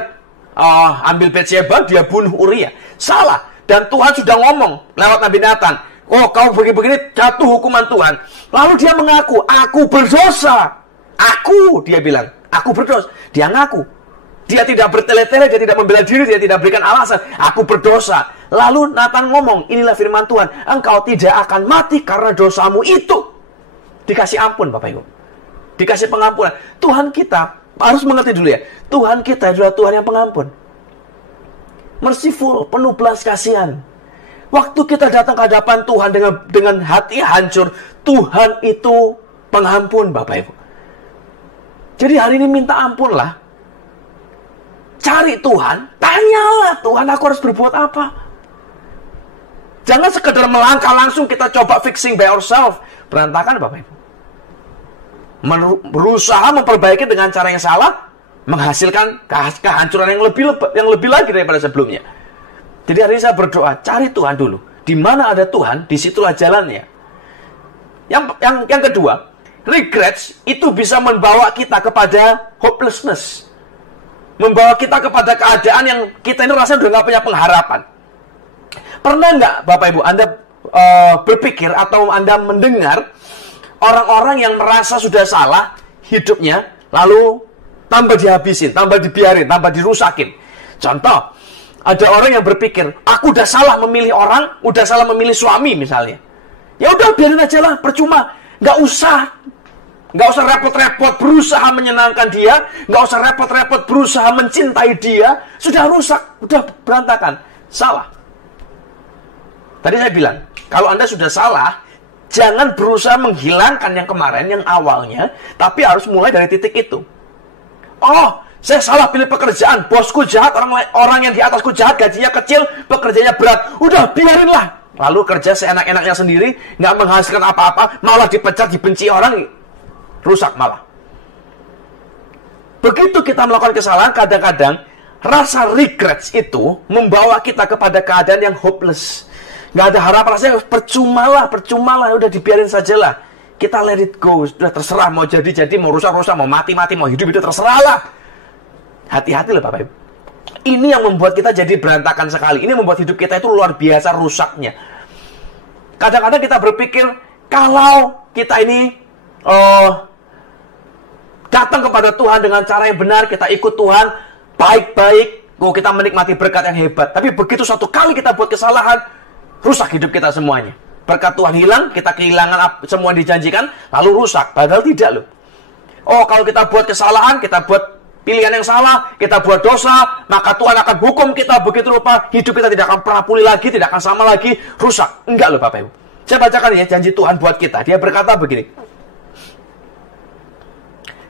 ambil Batsheba, dia bunuh Uria. Salah. Dan Tuhan sudah ngomong lewat Nabi Nathan, oh, kau begini-begini, jatuh hukuman Tuhan. Lalu dia mengaku, aku berdosa. Dia bilang, aku berdosa. Dia ngaku. Dia tidak bertele-tele, dia tidak membela diri, dia tidak berikan alasan. Aku berdosa. Lalu Nathan ngomong, inilah firman Tuhan. Engkau tidak akan mati karena dosamu itu. Dikasih ampun Bapak Ibu. Dikasih pengampunan. Tuhan kita, harus mengerti dulu ya. Tuhan kita adalah Tuhan yang pengampun. Merciful, penuh belas kasihan. Waktu kita datang ke hadapan Tuhan dengan hati hancur, Tuhan itu pengampun Bapak Ibu. Jadi hari ini minta ampun lah. Cari Tuhan, tanyalah Tuhan, aku harus berbuat apa? Jangan sekedar melangkah langsung kita coba fixing by ourselves. Berantakan Bapak Ibu. Berusaha memperbaiki dengan cara yang salah, menghasilkan kehancuran yang lebih lagi daripada sebelumnya. Jadi hari ini saya berdoa, cari Tuhan dulu. Di mana ada Tuhan, disitulah jalannya. Yang kedua, regrets itu bisa membawa kita kepada hopelessness. Membawa kita kepada keadaan yang kita ini rasanya udah nggak punya pengharapan. Pernah nggak Bapak Ibu Anda berpikir atau Anda mendengar orang-orang yang merasa sudah salah hidupnya, lalu tambah dihabisin, tambah dibiarin, tambah dirusakin. Contoh, ada orang yang berpikir, aku udah salah memilih orang, udah salah memilih suami misalnya. Ya udah biarin aja lah, percuma. Nggak usah repot-repot berusaha menyenangkan dia, nggak usah repot-repot berusaha mencintai dia. Sudah rusak, udah berantakan. Salah. Tadi saya bilang, kalau Anda sudah salah, jangan berusaha menghilangkan yang kemarin, yang awalnya, tapi harus mulai dari titik itu. Oh, saya salah pilih pekerjaan, bosku jahat, orang yang di atasku jahat, gajinya kecil, pekerjaannya berat. Udah, biarinlah. Lalu kerja seenak-enaknya sendiri, nggak menghasilkan apa-apa, malah dipecat, dibenci orang, rusak malah. Begitu kita melakukan kesalahan, kadang-kadang rasa regrets itu membawa kita kepada keadaan yang hopeless. Nggak ada harapan, rasanya percuma lah, udah dibiarin sajalah. Kita let it go, sudah terserah, mau jadi, mau rusak-rusak, mau mati-mati, mau hidup-hidup, terserah lah. Hati-hati lah Bapak Ibu. Ini yang membuat kita jadi berantakan sekali. Ini membuat hidup kita itu luar biasa rusaknya. Kadang-kadang kita berpikir, kalau kita ini datang kepada Tuhan dengan cara yang benar, kita ikut Tuhan, baik-baik, kita menikmati berkat yang hebat. Tapi begitu suatu kali kita buat kesalahan, rusak hidup kita semuanya. Berkat Tuhan hilang, kita kehilangan semua yang dijanjikan, lalu rusak. Padahal tidak loh. Oh, kalau kita buat kesalahan, kita buat pilihan yang salah, kita buat dosa, maka Tuhan akan hukum kita begitu rupa, hidup kita tidak akan pernah pulih lagi, tidak akan sama lagi, rusak. Enggak loh Bapak Ibu. Saya bacakan ya janji Tuhan buat kita. Dia berkata begini.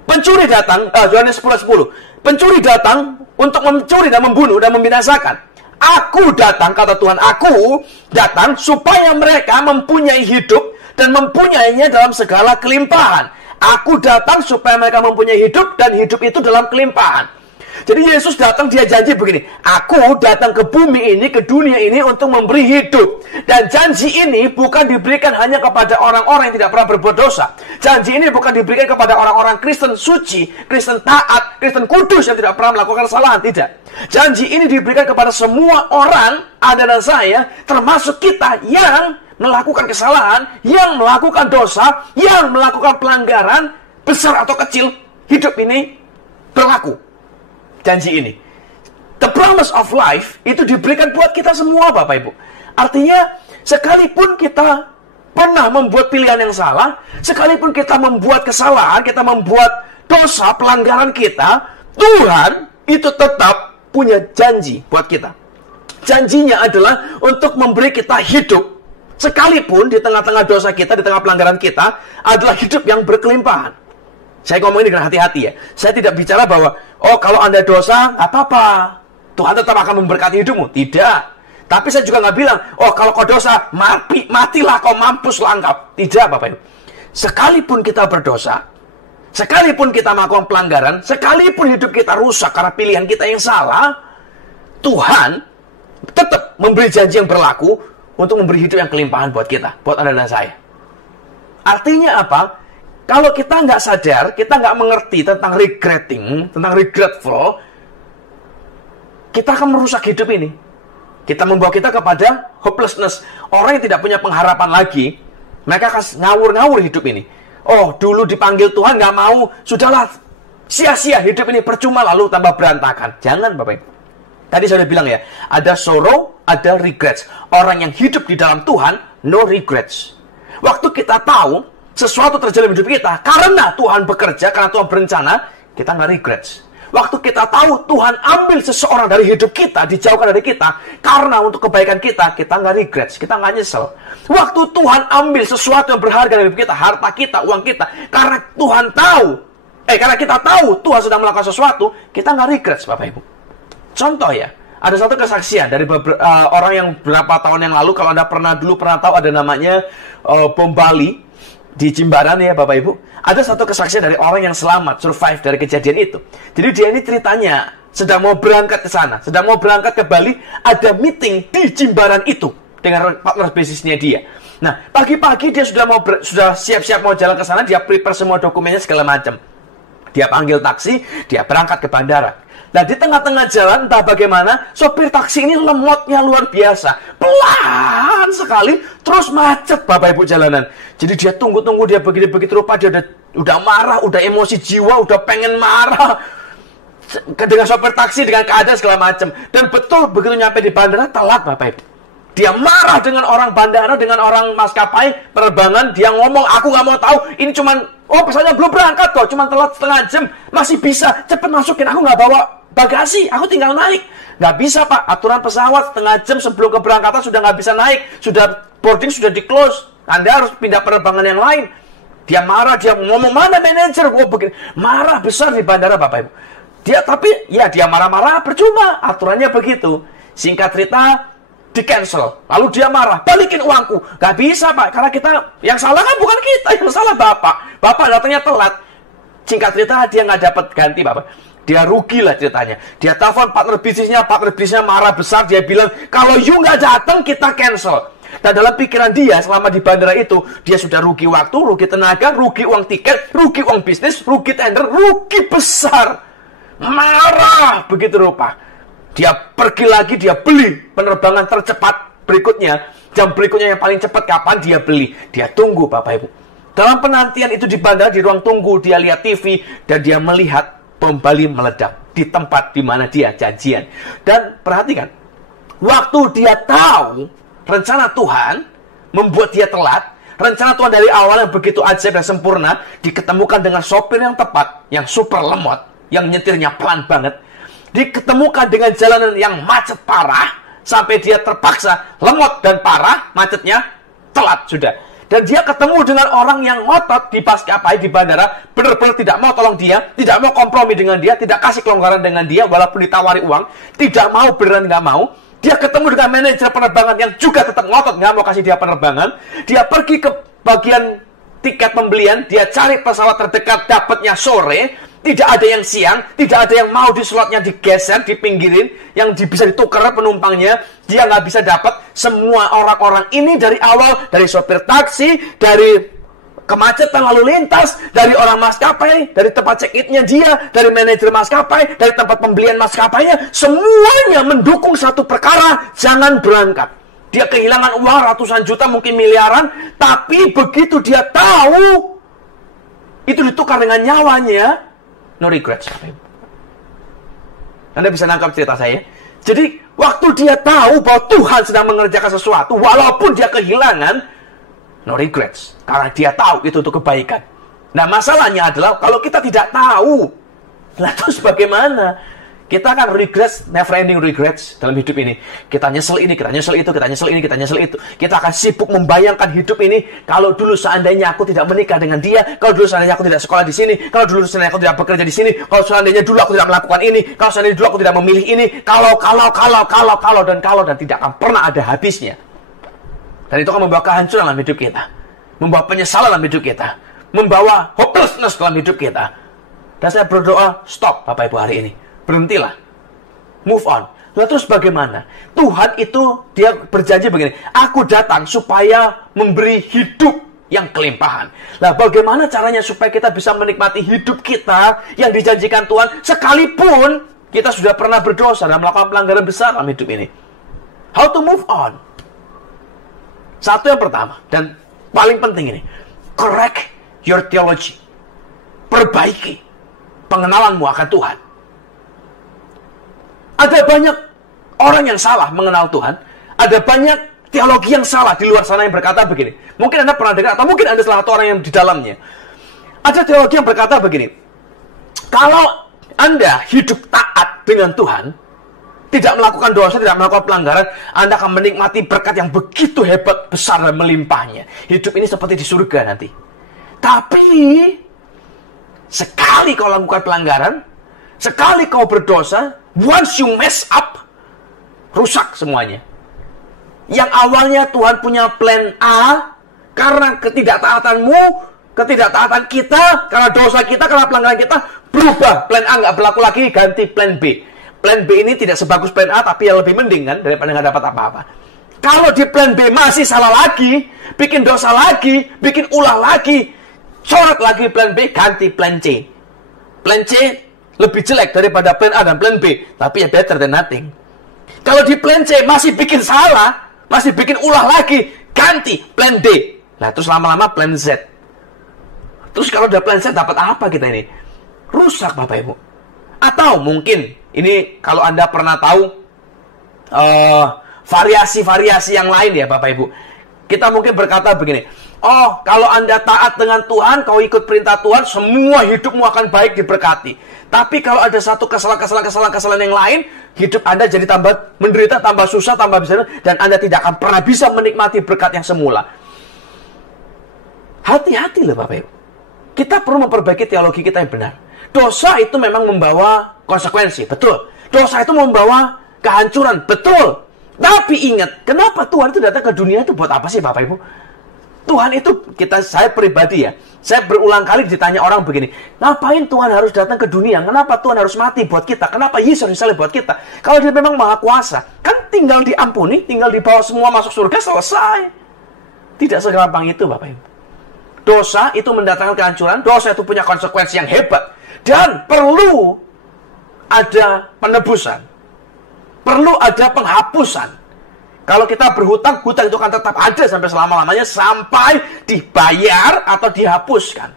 Pencuri datang, Yohanes 10:10. Pencuri datang untuk mencuri dan membunuh dan membinasakan. Aku datang, kata Tuhan, aku datang supaya mereka mempunyai hidup dan mempunyainya dalam segala kelimpahan. Aku datang supaya mereka mempunyai hidup dan hidup itu dalam kelimpahan. Jadi Yesus datang, dia janji begini, aku datang ke bumi ini, ke dunia ini untuk memberi hidup. Dan janji ini bukan diberikan hanya kepada orang-orang yang tidak pernah berbuat dosa. Janji ini bukan diberikan kepada orang-orang Kristen suci, Kristen taat, Kristen kudus yang tidak pernah melakukan kesalahan. Tidak. Janji ini diberikan kepada semua orang, Anda dan saya, termasuk kita yang melakukan kesalahan, yang melakukan dosa, yang melakukan pelanggaran, besar atau kecil, hidup ini berlaku. Janji ini. The promise of life itu diberikan buat kita semua Bapak Ibu. Artinya, sekalipun kita pernah membuat pilihan yang salah, sekalipun kita membuat kesalahan, kita membuat dosa, pelanggaran kita, Tuhan itu tetap punya janji buat kita. Janjinya adalah untuk memberi kita hidup. Sekalipun di tengah-tengah dosa kita, di tengah pelanggaran kita, adalah hidup yang berkelimpahan. Saya ngomong ini dengan hati-hati ya. Saya tidak bicara bahwa, oh kalau Anda dosa, nggak apa-apa. Tuhan tetap akan memberkati hidupmu. Tidak. Tapi saya juga nggak bilang, oh kalau kau dosa, matilah kau, mampus langkap. Tidak Bapak Ibu. Sekalipun kita berdosa, sekalipun kita melakukan pelanggaran, sekalipun hidup kita rusak karena pilihan kita yang salah, Tuhan tetap memberi janji yang berlaku untuk memberi hidup yang kelimpahan buat kita, buat Anda dan saya. Artinya apa? Kalau kita nggak sadar, kita nggak mengerti tentang regretting, tentang regretful, kita akan merusak hidup ini. Kita membawa kita kepada hopelessness. Orang yang tidak punya pengharapan lagi, mereka akan ngawur-ngawur hidup ini. Oh, dulu dipanggil Tuhan nggak mau, sudahlah, sia-sia hidup ini percuma, lalu tambah berantakan. Jangan Bapak Ibu. Tadi saya sudah bilang ya, ada sorrow, ada regrets. Orang yang hidup di dalam Tuhan, no regrets. Waktu kita tahu sesuatu terjadi di hidup kita karena Tuhan bekerja, karena Tuhan berencana, kita nggak regrets. Waktu kita tahu Tuhan ambil seseorang dari hidup kita, dijauhkan dari kita karena untuk kebaikan kita, kita nggak regrets, kita nggak nyesel. Waktu Tuhan ambil sesuatu yang berharga dari hidup kita, harta kita, uang kita, karena Tuhan tahu Karena kita tahu Tuhan sedang melakukan sesuatu, kita nggak regret, Bapak Ibu. Contoh ya, ada satu kesaksian dari orang yang berapa tahun yang lalu, kalau Anda pernah tahu ada namanya bom Bali di Jimbaran ya Bapak Ibu. Ada satu kesaksian dari orang yang selamat, survive dari kejadian itu. Jadi dia ini ceritanya sedang mau berangkat ke sana, sedang mau berangkat ke Bali, ada meeting di Jimbaran itu dengan partner bisnisnya dia. Nah, pagi-pagi dia sudah siap-siap mau jalan ke sana, dia prepare semua dokumennya segala macam. Dia panggil taksi, dia berangkat ke bandara. Nah, di tengah-tengah jalan, entah bagaimana, sopir taksi ini lemotnya luar biasa. Pelan sekali, terus macet, Bapak Ibu, jalanan. Jadi dia tunggu-tunggu, dia begitu rupa, dia udah marah, udah emosi jiwa, udah pengen marah. Dengan sopir taksi, dengan keadaan segala macam. Dan betul, begitu nyampe di bandara, telat, Bapak Ibu. Dia marah dengan orang bandara, dengan orang maskapai penerbangan. Dia ngomong, aku nggak mau tahu, ini cuman... pesannya belum berangkat kok, cuma telat setengah jam. Masih bisa, cepet masukin. Aku nggak bawa bagasi, aku tinggal naik. Nggak bisa, Pak. Aturan pesawat setengah jam sebelum keberangkatan sudah nggak bisa naik. Sudah boarding, sudah di-close. Anda harus pindah penerbangan yang lain. Dia marah, dia ngomong, mana manajer? Begini. Marah besar di bandara, Bapak Ibu. Dia marah-marah, percuma. Aturannya begitu. Singkat cerita, di-cancel. Lalu dia marah, balikin uangku. Gak bisa, Pak, karena yang salah kan bukan kita, yang salah Bapak. Bapak datangnya telat. Singkat cerita, dia nggak dapat ganti, Bapak. Dia rugi lah ceritanya. Dia telepon partner bisnisnya marah besar. Dia bilang, kalau you nggak datang, kita cancel. Dan dalam pikiran dia, selama di bandara itu, dia sudah rugi waktu, rugi tenaga, rugi uang tiket, rugi uang bisnis, rugi tender, rugi besar. Marah, begitu rupa. Dia pergi lagi, dia beli penerbangan tercepat berikutnya. Jam berikutnya yang paling cepat kapan dia beli. Dia tunggu, Bapak Ibu. Dalam penantian itu di bandara, di ruang tunggu, dia lihat TV. Dan dia melihat bom Bali meledak di tempat di mana dia janjian. Dan perhatikan, waktu dia tahu rencana Tuhan membuat dia telat, rencana Tuhan dari awal yang begitu ajaib dan sempurna, diketemukan dengan sopir yang tepat, yang super lemot, yang nyetirnya pelan banget, diketemukan dengan jalanan yang macet parah, sampai dia terpaksa lemot dan parah, macetnya telat sudah. Dan dia ketemu dengan orang yang ngotot di maskapai di bandara, benar-benar tidak mau tolong dia, tidak mau kompromi dengan dia, tidak kasih kelonggaran dengan dia, walaupun ditawari uang, tidak mau, beneran nggak mau. Dia ketemu dengan manajer penerbangan yang juga tetap ngotot, nggak mau kasih dia penerbangan. Dia pergi ke bagian tiket pembelian, dia cari pesawat terdekat, dapatnya sore. Tidak ada yang siang, tidak ada yang mau di slotnya digeser, dipinggirin, yang bisa ditukar penumpangnya, dia nggak bisa dapat. Semua orang-orang ini dari awal, dari sopir taksi, dari kemacetan lalu lintas, dari orang maskapai, dari tempat check-in-nya dia, dari manajer maskapai, dari tempat pembelian maskapainya, semuanya mendukung satu perkara, jangan berangkat. Dia kehilangan uang ratusan juta, mungkin miliaran, tapi begitu dia tahu itu ditukar dengan nyawanya, no regrets. Anda bisa nangkap cerita saya. Jadi, waktu dia tahu bahwa Tuhan sedang mengerjakan sesuatu, walaupun dia kehilangan, no regrets. Karena dia tahu itu untuk kebaikan. Nah, masalahnya adalah, kalau kita tidak tahu, lah terus bagaimana? Kita akan regrets, never ending regrets dalam hidup ini. Kita nyesel ini, kita nyesel itu, kita nyesel ini, kita nyesel itu. Kita akan sibuk membayangkan hidup ini. Kalau dulu seandainya aku tidak menikah dengan dia, kalau dulu seandainya aku tidak sekolah di sini, kalau dulu seandainya aku tidak bekerja di sini, kalau seandainya dulu aku tidak melakukan ini, kalau seandainya dulu aku tidak memilih ini, kalau dan tidak akan pernah ada habisnya. Dan itu akan membawa kehancuran dalam hidup kita, membawa penyesalan dalam hidup kita, membawa hopelessness dalam hidup kita. Dan saya berdoa, stop Bapak Ibu hari ini. Berhentilah. Move on. Lalu terus bagaimana? Tuhan itu dia berjanji begini, aku datang supaya memberi hidup yang kelimpahan. Nah, bagaimana caranya supaya kita bisa menikmati hidup kita yang dijanjikan Tuhan, sekalipun kita sudah pernah berdosa dan melakukan pelanggaran besar dalam hidup ini? How to move on? Satu yang pertama, dan paling penting ini, correct your theology. Perbaiki pengenalanmu akan Tuhan. Ada banyak orang yang salah mengenal Tuhan. Ada banyak teologi yang salah di luar sana yang berkata begini. Mungkin Anda pernah dengar, atau mungkin Anda salah satu orang yang di dalamnya. Ada teologi yang berkata begini. Kalau Anda hidup taat dengan Tuhan, tidak melakukan dosa, tidak melakukan pelanggaran, Anda akan menikmati berkat yang begitu hebat, besar, dan melimpahnya. Hidup ini seperti di surga nanti. Tapi, sekali sekali kau lakukan pelanggaran, sekali kau berdosa, once you mess up, rusak semuanya. Yang awalnya Tuhan punya plan A, karena ketidaktaatanmu, ketidaktaatan kita, karena dosa kita, karena pelanggaran kita, berubah. Plan A nggak berlaku lagi, ganti plan B. Plan B ini tidak sebagus plan A, tapi yang lebih mending kan, daripada nggak dapat apa-apa. Kalau di plan B masih salah lagi, bikin dosa lagi, bikin ulah lagi, coret lagi plan B, ganti plan C. Plan C lebih jelek daripada plan A dan plan B, tapi ya better than nothing. Kalau di plan C masih bikin salah, masih bikin ulah lagi, ganti plan D. Nah, terus lama-lama plan Z. Terus kalau udah plan Z dapat apa kita ini? Rusak, Bapak Ibu. Atau mungkin, ini kalau Anda pernah tahu variasi-variasi yang lain ya Bapak Ibu. Kita mungkin berkata begini, oh kalau Anda taat dengan Tuhan, kau ikut perintah Tuhan, semua hidupmu akan baik diberkati. Tapi kalau ada satu kesalahan yang lain, hidup Anda jadi tambah menderita, tambah susah, tambah besar, dan Anda tidak akan pernah bisa menikmati berkat yang semula. Hati-hati loh Bapak Ibu. Kita perlu memperbaiki teologi kita yang benar. Dosa itu memang membawa konsekuensi, betul. Dosa itu membawa kehancuran, betul. Tapi ingat, kenapa Tuhan itu datang ke dunia itu buat apa sih Bapak Ibu? Tuhan itu, saya pribadi ya, saya berulang kali ditanya orang begini, ngapain Tuhan harus datang ke dunia? Kenapa Tuhan harus mati buat kita? Kenapa Yesus misalnya buat kita? Kalau dia memang maha kuasa, kan tinggal diampuni, tinggal dibawa semua masuk surga, selesai. Tidak segampang itu Bapak Ibu. Dosa itu mendatangkan kehancuran, dosa itu punya konsekuensi yang hebat, dan perlu ada penebusan. Perlu ada penghapusan. Kalau kita berhutang, hutang itu akan tetap ada sampai selama-lamanya, sampai dibayar atau dihapuskan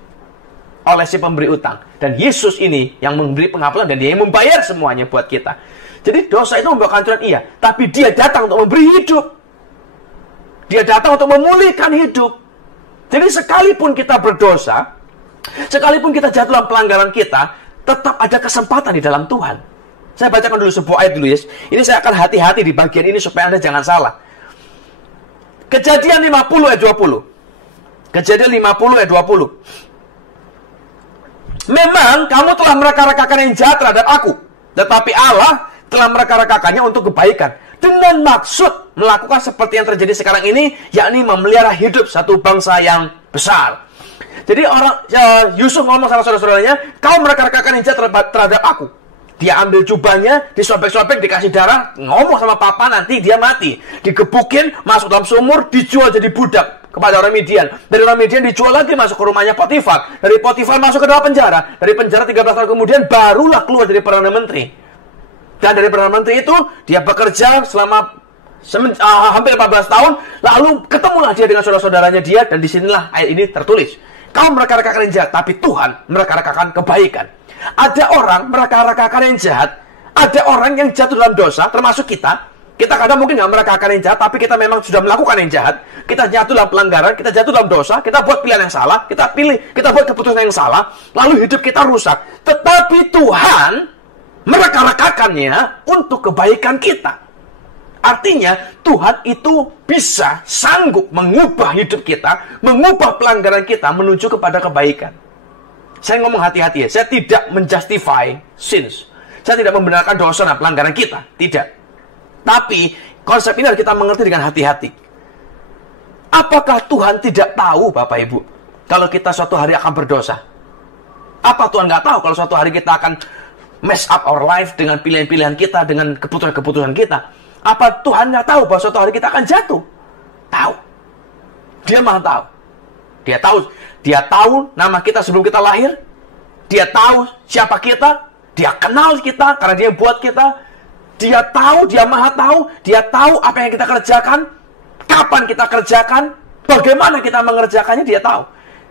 oleh si pemberi utang. Dan Yesus ini yang memberi penghapusan, dan dia yang membayar semuanya buat kita. Jadi dosa itu membawa kehancuran, iya. Tapi dia datang untuk memberi hidup. Dia datang untuk memulihkan hidup. Jadi sekalipun kita berdosa, sekalipun kita jatuh dalam pelanggaran kita, tetap ada kesempatan di dalam Tuhan. Saya bacakan dulu sebuah ayat dulu, yes. Ini saya akan hati-hati di bagian ini supaya Anda jangan salah. Kejadian 50 ayat 20. Kejadian 50 ayat 20. Memang kamu telah mereka-rekakan yang jahat terhadap aku, tetapi Allah telah mereka-rekakannya untuk kebaikan, dengan maksud melakukan seperti yang terjadi sekarang ini, yakni memelihara hidup satu bangsa yang besar. Jadi Yusuf ngomong sama saudara-saudaranya, kau mereka-rekakan yang jahat terhadap aku. Dia ambil jubahnya, disobek-sobek, dikasih darah, ngomong sama papa, nanti dia mati. Digebukin, masuk dalam sumur, dijual jadi budak kepada orang Midian. Dari orang Midian dijual lagi, masuk ke rumahnya Potifar. Dari Potifar masuk ke dalam penjara. Dari penjara 13 tahun kemudian, barulah keluar dari Perdana Menteri. Dan dari Perdana Menteri itu, dia bekerja selama hampir 14 tahun, lalu ketemulah dia dengan saudara-saudaranya dia, dan disinilah ayat ini tertulis. Kau mereka-rekakan yang jahat, tapi Tuhan mereka-rekakan kebaikan. Ada orang mereka-rekakan yang jahat, ada orang yang jatuh dalam dosa, termasuk kita. Kita kadang mungkin nggak mereka-rekakan yang jahat, tapi kita memang sudah melakukan yang jahat. Kita jatuh dalam pelanggaran, kita jatuh dalam dosa, kita buat pilihan yang salah, kita buat keputusan yang salah, lalu hidup kita rusak. Tetapi Tuhan mereka-rekakannya untuk kebaikan kita. Artinya, Tuhan itu bisa, sanggup mengubah hidup kita, mengubah pelanggaran kita menuju kepada kebaikan. Saya ngomong hati-hati ya, saya tidak menjustify sins. Saya tidak membenarkan dosa dan pelanggaran kita, tidak. Tapi, konsep ini harus kita mengerti dengan hati-hati. Apakah Tuhan tidak tahu, Bapak Ibu, kalau kita suatu hari akan berdosa? Apa Tuhan nggak tahu kalau suatu hari kita akan mess up our life dengan pilihan-pilihan kita, dengan keputusan-keputusan kita? Apa Tuhan nggak tahu bahwa suatu hari kita akan jatuh? Tahu. Dia maha tahu. Dia tahu nama kita sebelum kita lahir. Dia tahu siapa kita. Dia kenal kita karena dia buat kita. Dia tahu, dia maha tahu. Dia tahu apa yang kita kerjakan, kapan kita kerjakan, bagaimana kita mengerjakannya, dia tahu.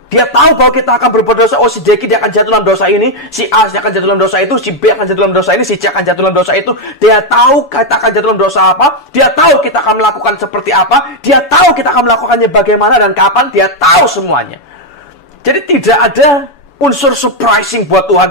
Dia tahu bahwa kita akan berbuat dosa. Oh, si Deki dia akan jatuh dalam dosa ini, si A dia akan jatuh dalam dosa itu, si B akan jatuh dalam dosa ini, si C akan jatuh dalam dosa itu. Dia tahu kita akan jatuh dalam dosa apa. Dia tahu kita akan melakukan seperti apa. Dia tahu kita akan melakukannya bagaimana dan kapan. Dia tahu semuanya. Jadi tidak ada unsur surprising buat Tuhan.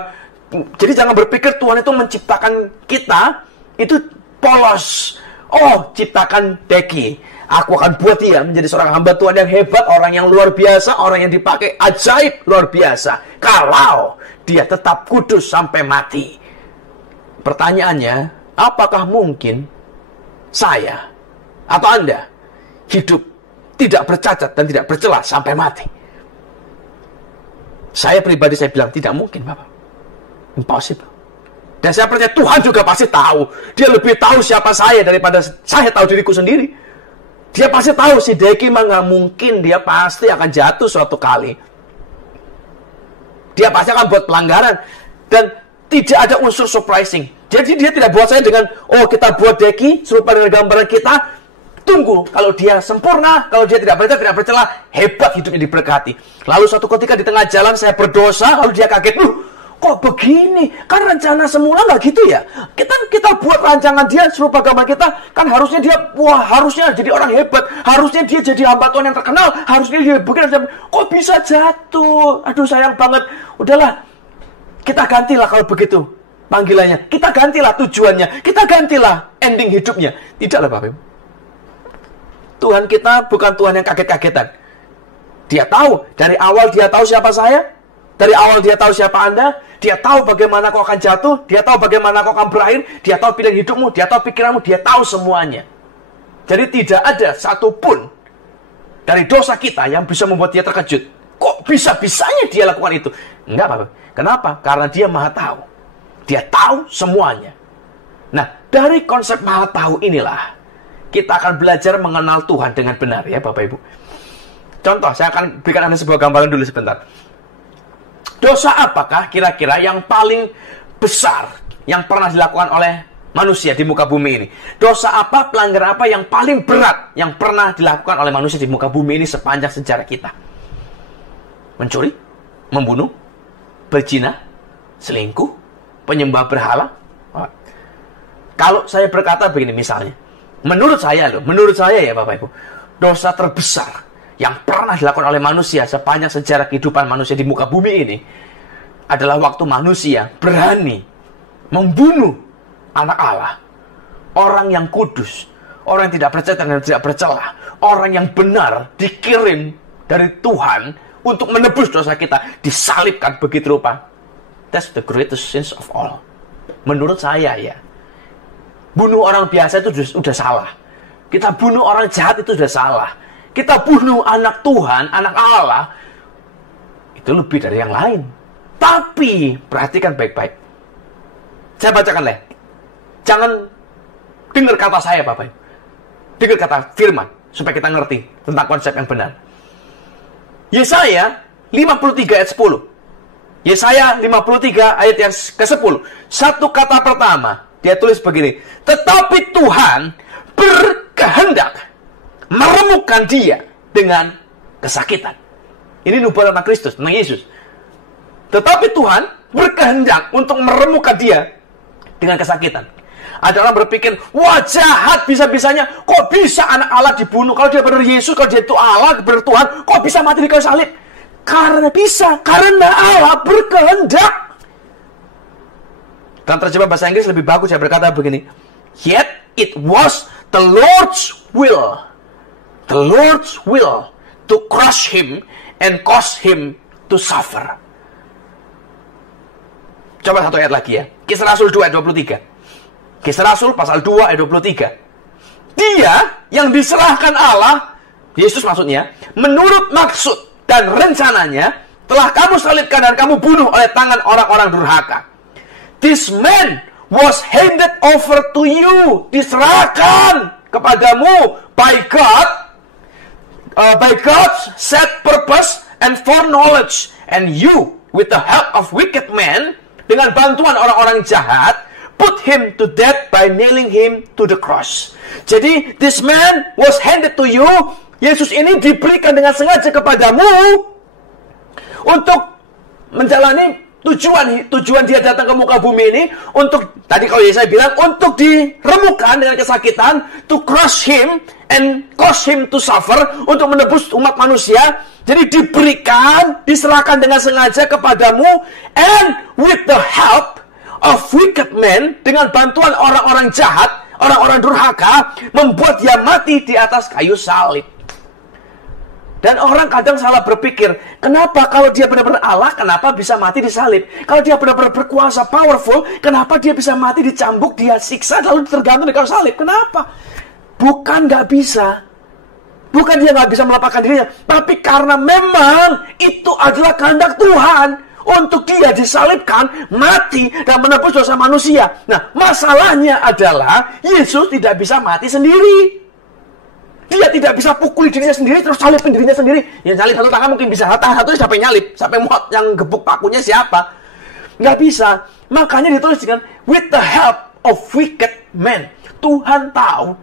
Jadi jangan berpikir Tuhan itu menciptakan kita itu polos. Oh, ciptakan Deki. Aku akan buat dia menjadi seorang hamba Tuhan yang hebat, orang yang luar biasa, orang yang dipakai ajaib luar biasa. Kalau dia tetap kudus sampai mati. Pertanyaannya, apakah mungkin saya atau Anda hidup tidak bercacat dan tidak bercela sampai mati? Saya pribadi saya bilang tidak mungkin, Bapak. Impossible. Dan saya percaya Tuhan juga pasti tahu. Dia lebih tahu siapa saya daripada saya tahu diriku sendiri. Dia pasti tahu si Deki mah nggak mungkin, dia pasti akan jatuh suatu kali. Dia pasti akan buat pelanggaran. Dan tidak ada unsur surprising. Jadi dia tidak buat saya dengan, oh kita buat Deki serupa dengan gambaran kita. Tunggu, kalau dia sempurna, kalau dia tidak bercela, hebat hidupnya diberkati. Lalu suatu ketika di tengah jalan saya berdosa, lalu dia kaget, kok begini? Kan rencana semula nggak gitu ya? Kita buat rancangan dia serupa gambar kita, kan harusnya dia, harusnya jadi orang hebat, harusnya dia jadi hamba Tuhan yang terkenal, harusnya dia begini, kok bisa jatuh? Aduh sayang banget. Udahlah, kita gantilah kalau begitu panggilannya, kita gantilah tujuannya, kita gantilah ending hidupnya. Tidaklah Bapak Ibu. Tuhan kita bukan Tuhan yang kaget-kagetan. Dia tahu, dari awal dia tahu siapa saya, dari awal dia tahu siapa Anda, dia tahu bagaimana kau akan jatuh, dia tahu bagaimana kau akan berakhir, dia tahu pilihan hidupmu, dia tahu pikiranmu, dia tahu semuanya. Jadi tidak ada satupun dari dosa kita yang bisa membuat dia terkejut. Kok bisa-bisanya dia lakukan itu? Enggak, Bapak. Kenapa? Karena dia maha tahu. Dia tahu semuanya. Nah, dari konsep maha tahu inilah kita akan belajar mengenal Tuhan dengan benar, ya Bapak Ibu. Contoh, saya akan berikan Anda sebuah gambaran dulu sebentar. Dosa apakah kira-kira yang paling besar yang pernah dilakukan oleh manusia di muka bumi ini? Dosa apa, pelanggaran apa yang paling berat yang pernah dilakukan oleh manusia di muka bumi ini sepanjang sejarah kita? Mencuri, membunuh, berzina, selingkuh, penyembah berhala. Kalau saya berkata begini misalnya, menurut saya ya Bapak Ibu, dosa terbesar yang pernah dilakukan oleh manusia sepanjang sejarah kehidupan manusia di muka bumi ini adalah waktu manusia berani membunuh anak Allah, orang yang kudus, orang yang tidak bercacat dan tidak bercela, orang yang benar dikirim dari Tuhan untuk menebus dosa kita, disalibkan begitu rupa. That's the greatest sin of all. Menurut saya ya. Bunuh orang biasa itu sudah salah. Kita bunuh orang jahat itu sudah salah. Kita bunuh anak Tuhan, anak Allah, itu lebih dari yang lain. Tapi, perhatikan baik-baik. Saya bacakan leh. Jangan dengar kata saya, Bapak. Dengar kata firman, supaya kita ngerti tentang konsep yang benar. Yesaya 53 ayat 10. Yesaya 53 ayat yang ke-10. Satu kata pertama, dia tulis begini, tetapi Tuhan berkehendak meremukkan dia dengan kesakitan. Ini nubuatan tentang Kristus, tentang Yesus. Tetapi Tuhan berkehendak untuk meremukkan dia dengan kesakitan. Ada orang berpikir, wah jahat bisa-bisanya, kok bisa anak Allah dibunuh? Kalau dia benar Yesus, kalau dia itu Allah, benar Tuhan, kok bisa mati di kayu salib? Karena bisa, karena Allah berkehendak. Dalam terjemah bahasa Inggris lebih bagus, saya berkata begini, yet it was the Lord's will to crush him and cause him to suffer. Coba satu ayat lagi ya, Kisah Rasul 2 ayat 23. Kisah Rasul pasal 2 ayat 23. Dia yang diserahkan Allah, Yesus maksudnya, menurut maksud dan rencananya, telah kamu salibkan dan kamu bunuh oleh tangan orang-orang durhaka. This man was handed over to you, diserahkan kepadamu by God's set purpose and foreknowledge, and you with the help of wicked men, dengan bantuan orang-orang jahat, put him to death by nailing him to the cross. Jadi this man was handed to you. Yesus ini diberikan dengan sengaja kepadamu untuk menjalani tujuan dia datang ke muka bumi ini, untuk, tadi kalau Yesaya bilang, untuk diremukkan dengan kesakitan, to crush him and cause him to suffer, untuk menebus umat manusia. Jadi diberikan, diserahkan dengan sengaja kepadamu, and with the help of wicked men, dengan bantuan orang-orang jahat. orang-orang durhaka, membuat dia mati di atas kayu salib. Dan orang kadang salah berpikir, kenapa kalau dia benar-benar Allah, kenapa bisa mati di salib? Kalau dia benar-benar berkuasa, powerful, kenapa dia bisa mati dicambuk, dia siksa, lalu tergantung di kayu salib? Kenapa? Bukan nggak bisa. Bukan dia nggak bisa melapangkan dirinya, tapi karena memang itu adalah kehendak Tuhan untuk dia disalibkan, mati, dan menebus dosa manusia. Nah, masalahnya adalah Yesus tidak bisa mati sendiri. Dia tidak bisa pukul dirinya sendiri, terus salibin dirinya sendiri. Yang salib satu tangan mungkin bisa, tangan satu siapa yang nyalip? Siapa yang gebuk pakunya siapa? Nggak bisa. Makanya ditulis dengan, with the help of wicked men. Tuhan tahu.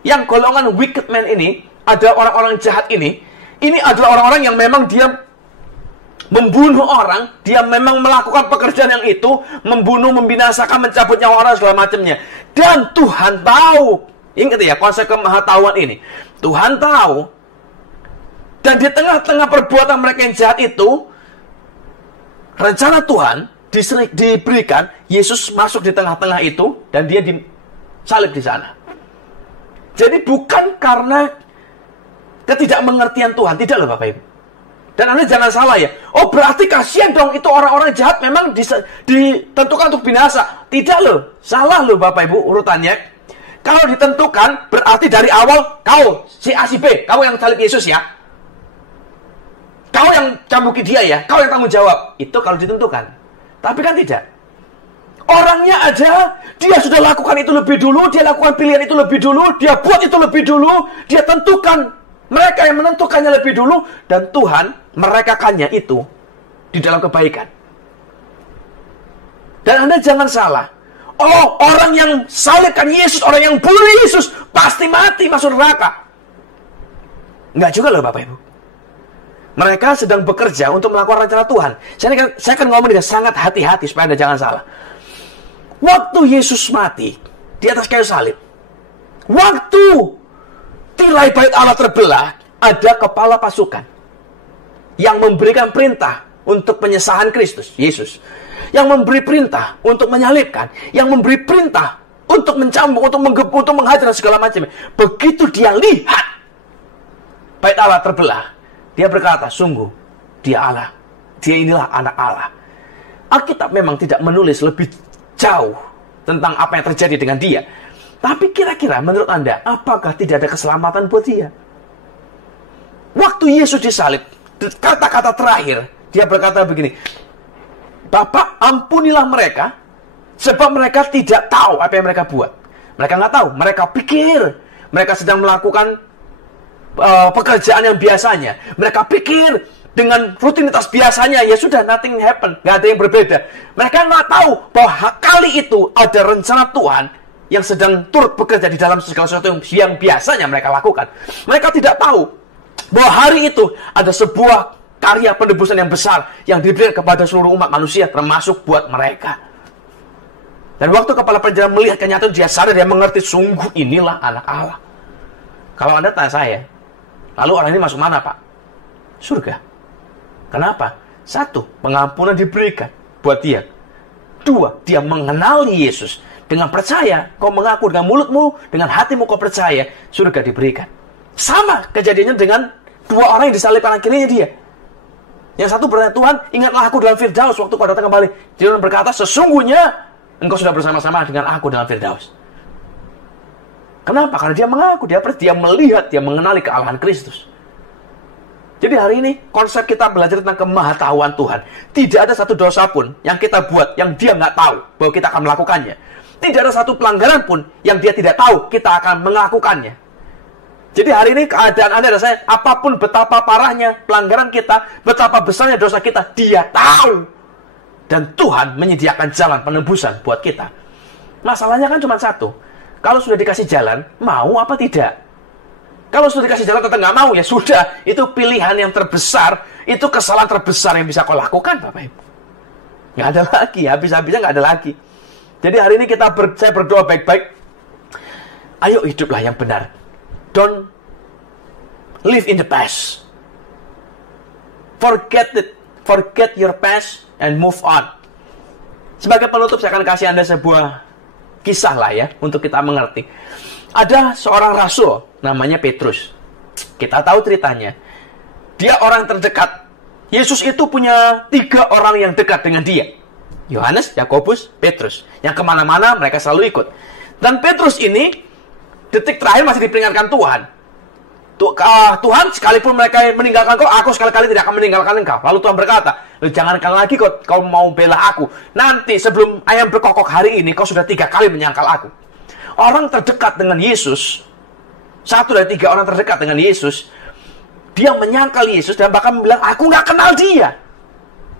Yang golongan wicked man ini, ada orang-orang jahat ini adalah orang-orang yang memang dia membunuh orang, dia memang melakukan pekerjaan yang itu, membunuh, membinasakan, mencabut nyawa orang, segala macamnya. Dan Tuhan tahu. Ingat ya, konsep kemahatauan ini. Tuhan tahu. Dan di tengah-tengah perbuatan mereka yang jahat itu, rencana Tuhan diberikan, Yesus masuk di tengah-tengah itu, dan dia disalib di sana. Jadi bukan karena ketidakmengertian Tuhan. Tidak loh Bapak Ibu. Dan Anda jangan salah ya. Oh berarti kasihan dong itu orang-orang jahat memang ditentukan untuk binasa. Tidak loh. Salah loh Bapak Ibu urutannya. Kalau ditentukan berarti dari awal kau si A si B. Kau yang salib Yesus ya. Kau yang cambuki dia ya. Kau yang tanggung jawab. Itu kalau ditentukan. Tapi kan tidak. Orangnya aja, dia sudah lakukan itu lebih dulu, dia lakukan pilihan itu lebih dulu, dia buat itu lebih dulu, dia tentukan, mereka yang menentukannya lebih dulu, dan Tuhan merekakannya itu di dalam kebaikan. Dan Anda jangan salah, oh orang yang salibkan Yesus, orang yang bunuh Yesus, pasti mati masuk neraka. Enggak juga loh Bapak Ibu. Mereka sedang bekerja untuk melakukan rencana Tuhan. Saya akan ngomong dengan sangat hati-hati supaya Anda jangan salah. Waktu Yesus mati di atas kayu salib, waktu tirai bait Allah terbelah, ada kepala pasukan yang memberikan perintah untuk penyesahan Kristus, Yesus. Yang memberi perintah untuk menyalibkan, yang memberi perintah untuk mencambuk, untuk menghajar segala macam. Begitu dia lihat bait Allah terbelah, dia berkata, sungguh dia Allah, dia inilah anak Allah. Alkitab memang tidak menulis lebih jauh tentang apa yang terjadi dengan dia. Tapi kira-kira menurut Anda, apakah tidak ada keselamatan buat dia? Waktu Yesus disalib, kata-kata terakhir, dia berkata begini, Bapa, ampunilah mereka, sebab mereka tidak tahu apa yang mereka buat. Mereka nggak tahu, mereka pikir mereka sedang melakukan pekerjaan yang biasanya. Mereka pikir dengan rutinitas biasanya, ya sudah, nothing happen, nggak ada yang berbeda. Mereka nggak tahu bahwa kali itu ada rencana Tuhan yang sedang turut bekerja di dalam segala sesuatu yang biasanya mereka lakukan. Mereka tidak tahu bahwa hari itu ada sebuah karya penebusan yang besar yang diberikan kepada seluruh umat manusia, termasuk buat mereka. Dan waktu kepala penjara melihat kenyataan, dia sadar, dia mengerti, sungguh inilah anak Allah. Kalau Anda tanya saya, lalu orang ini masuk mana Pak? Surga. Kenapa? 1, pengampunan diberikan buat dia. 2, dia mengenali Yesus. Dengan percaya, kau mengaku dengan mulutmu, dengan hatimu kau percaya, surga diberikan. Sama kejadiannya dengan 2 orang yang disalibkan akhirnya dia. Yang satu berkata, Tuhan, ingatlah aku dalam Firdaus waktu kau datang kembali. Dia berkata, sesungguhnya engkau sudah bersama-sama dengan aku dalam Firdaus. Kenapa? Karena dia mengaku, dia melihat, dia mengenali kealahan Kristus. Jadi hari ini konsep kita belajar tentang kemahatauan Tuhan. Tidak ada satu dosa pun yang kita buat yang dia nggak tahu bahwa kita akan melakukannya. Tidak ada satu pelanggaran pun yang dia tidak tahu kita akan melakukannya. Jadi hari ini keadaan Anda dan saya, apapun betapa parahnya pelanggaran kita, betapa besarnya dosa kita, dia tahu. Dan Tuhan menyediakan jalan penebusan buat kita. Masalahnya kan cuma satu. Kalau sudah dikasih jalan, mau apa tidak? Kalau sudah dikasih jalan tetap nggak mau, ya sudah. Itu pilihan yang terbesar, itu kesalahan terbesar yang bisa kau lakukan, Bapak Ibu. Nggak ada lagi, habis-habisnya nggak ada lagi. Jadi hari ini saya berdoa baik-baik. Ayo hiduplah yang benar. Don't live in the past. Forget your past and move on. Sebagai penutup, saya akan kasih Anda sebuah kisah lah ya, untuk kita mengerti. Ada seorang rasul, namanya Petrus. Kita tahu ceritanya. Dia orang terdekat. Yesus itu punya 3 orang yang dekat dengan dia. Yohanes, Yakobus, Petrus. Yang kemana-mana mereka selalu ikut. Dan Petrus ini, detik terakhir masih diperingatkan Tuhan. Tuhan, sekalipun mereka meninggalkan kau, aku sekali-kali tidak akan meninggalkan engkau. Lalu Tuhan berkata, jangankan lagi kau mau bela aku. Nanti sebelum ayam berkokok hari ini, kau sudah 3 kali menyangkal aku. Orang terdekat dengan Yesus, 1 dari 3 orang terdekat dengan Yesus, dia menyangkal Yesus dan bahkan bilang, aku nggak kenal dia.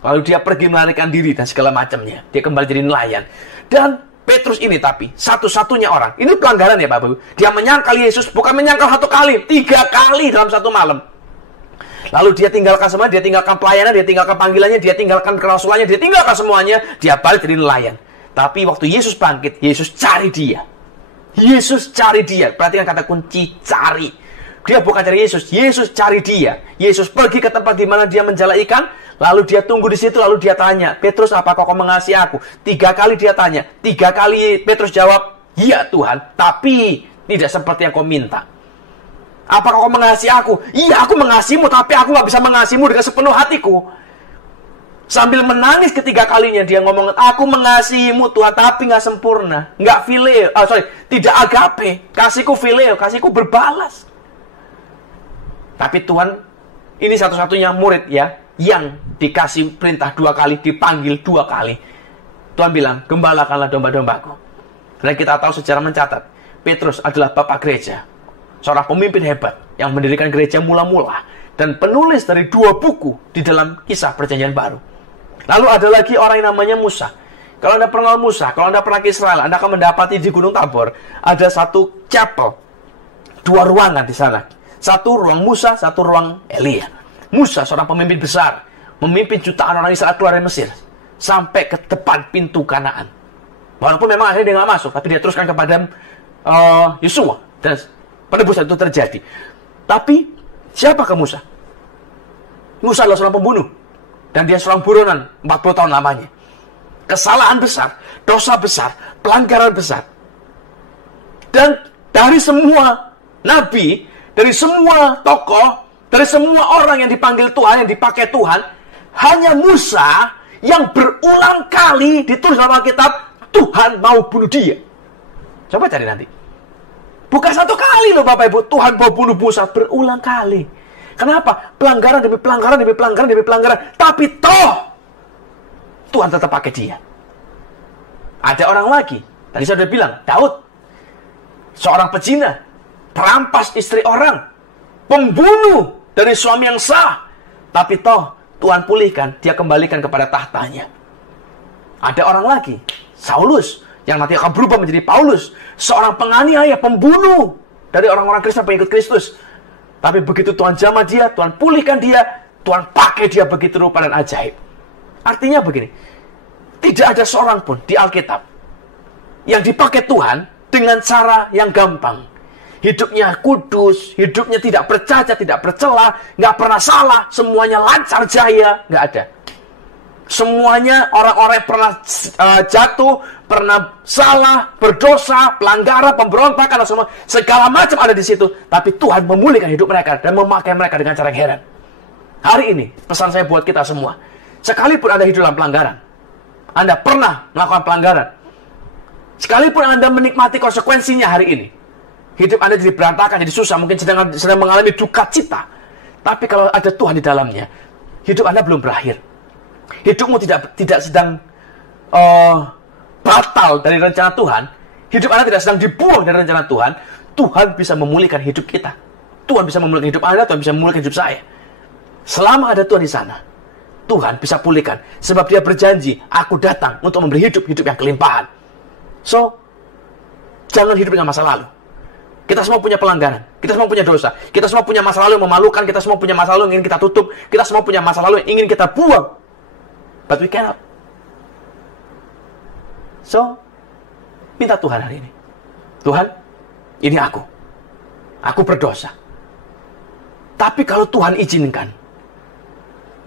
Lalu dia pergi melarikan diri dan segala macamnya. Dia kembali jadi nelayan. Dan Petrus ini tapi satu-satunya orang. Ini pelanggaran ya Bapak Ibu. Dia menyangkal Yesus, bukan menyangkal 1 kali, 3 kali dalam 1 malam. Lalu dia tinggalkan semua, dia tinggalkan pelayanan, dia tinggalkan panggilannya, dia tinggalkan kerasulannya, dia tinggalkan semuanya, dia balik jadi nelayan. Tapi waktu Yesus bangkit, Yesus cari dia. Yesus cari dia. Perhatikan kata kunci cari. Dia bukan cari Yesus, Yesus cari dia. Yesus pergi ke tempat di mana dia menjala ikan, lalu dia tunggu di situ, lalu dia tanya, Petrus, apakah kau mengasihi aku? 3 kali dia tanya, 3 kali Petrus jawab, iya Tuhan, tapi tidak seperti yang kau minta. Apakah kau mengasihi aku? Iya, aku mengasihimu, tapi aku nggak bisa mengasihimu dengan sepenuh hatiku. Sambil menangis ketiga kalinya dia ngomong, aku mengasihimu Tuhan, tapi nggak sempurna, nggak phileo, tidak agape, kasihku phileo, kasihku berbalas. Tapi Tuhan, ini satu-satunya murid ya, yang dikasih perintah 2 kali, dipanggil 2 kali. Tuhan bilang, gembalakanlah domba-dombaku. Dan kita tahu sejarah mencatat, Petrus adalah bapak gereja, seorang pemimpin hebat, yang mendirikan gereja mula-mula, dan penulis dari 2 buku di dalam kisah perjanjian baru. Lalu ada lagi orang yang namanya Musa. Kalau Anda pernah Musa, kalau Anda pernah ke Israel, Anda akan mendapati di Gunung Tabor, ada satu chapel, 2 ruangan di sana. Satu ruang Musa, satu ruang Elia. Musa, seorang pemimpin besar, memimpin jutaan orang Israel keluar dari Mesir, sampai ke depan pintu Kanaan. Walaupun memang akhirnya dia nggak masuk, tapi dia teruskan kepada Yosua, dan penebusan itu terjadi. Tapi, siapakah Musa? Musa adalah seorang pembunuh, dan dia seorang buronan 40 tahun lamanya. Kesalahan besar, dosa besar, pelanggaran besar. Dan dari semua nabi, dari semua tokoh, dari semua orang yang dipanggil Tuhan, yang dipakai Tuhan, hanya Musa yang berulang kali ditulis dalam Alkitab, Tuhan mau bunuh dia. Coba cari nanti. Bukan 1 kali loh Bapak Ibu, Tuhan mau bunuh Musa, berulang kali. Kenapa? Pelanggaran demi pelanggaran demi pelanggaran demi pelanggaran. Tapi toh, Tuhan tetap pakai dia. Ada orang lagi, tadi saya sudah bilang, Daud, seorang pezina, perampas istri orang, pembunuh dari suami yang sah. Tapi toh, Tuhan pulihkan, dia kembalikan kepada tahtanya. Ada orang lagi, Saulus, yang nanti akan berubah menjadi Paulus. Seorang penganiaya, pembunuh dari orang-orang Kristen, pengikut Kristus. Tapi begitu Tuhan jamah dia, Tuhan pulihkan dia, Tuhan pakai dia begitu rupa dan ajaib. Artinya begini, tidak ada seorang pun di Alkitab yang dipakai Tuhan dengan cara yang gampang. Hidupnya kudus, hidupnya tidak bercacat, tidak bercela, nggak pernah salah, semuanya lancar jaya, nggak ada. Semuanya orang-orang yang pernah jatuh, pernah salah, berdosa, pelanggaran, pemberontakan, semua segala macam ada di situ. Tapi Tuhan memulihkan hidup mereka dan memakai mereka dengan cara yang heran. Hari ini pesan saya buat kita semua, sekalipun Anda hidup dalam pelanggaran, Anda pernah melakukan pelanggaran, sekalipun Anda menikmati konsekuensinya hari ini, hidup Anda jadi berantakan, jadi susah, mungkin sedang mengalami duka cita. Tapi kalau ada Tuhan di dalamnya, hidup Anda belum berakhir. Hidupmu tidak sedang batal dari rencana Tuhan. Hidup Anda tidak sedang dibuang dari rencana Tuhan. Tuhan bisa memulihkan hidup kita. Tuhan bisa memulihkan hidup Anda, Tuhan bisa memulihkan hidup saya. Selama ada Tuhan di sana, Tuhan bisa pulihkan. Sebab Dia berjanji, aku datang untuk memberi hidup yang kelimpahan. So, jangan hidup dengan masa lalu. Kita semua punya pelanggaran, kita semua punya dosa, kita semua punya masa lalu yang memalukan, kita semua punya masa lalu yang ingin kita tutup, kita semua punya masa lalu yang ingin kita buang. But we cannot. So, minta Tuhan hari ini. Tuhan, ini aku. Aku berdosa. Tapi kalau Tuhan izinkan,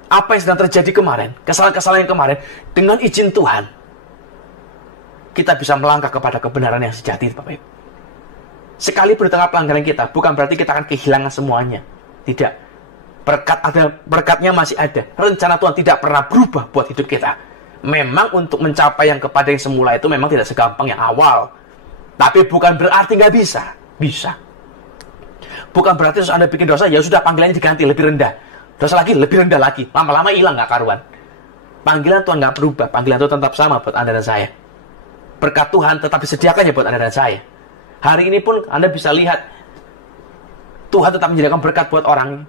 apa yang sedang terjadi kemarin, kesalahan-kesalahan yang kemarin, dengan izin Tuhan, kita bisa melangkah kepada kebenaran yang sejati, Bapak Ibu. Sekalipun di tengah pelanggaran kita, bukan berarti kita akan kehilangan semuanya. Tidak. Berkatnya masih ada. Rencana Tuhan tidak pernah berubah buat hidup kita. Memang untuk mencapai yang kepada yang semula itu memang tidak segampang yang awal. Tapi bukan berarti nggak bisa. Bisa. Bukan berarti terus Anda bikin dosa, ya sudah panggilannya diganti lebih rendah. Dosa lagi, lebih rendah lagi. Lama-lama hilang nggak karuan. Panggilan Tuhan nggak berubah. Panggilan Tuhan tetap sama buat Anda dan saya. Berkat Tuhan tetap disediakannya buat Anda dan saya. Hari ini pun Anda bisa lihat Tuhan tetap menyediakan berkat buat orang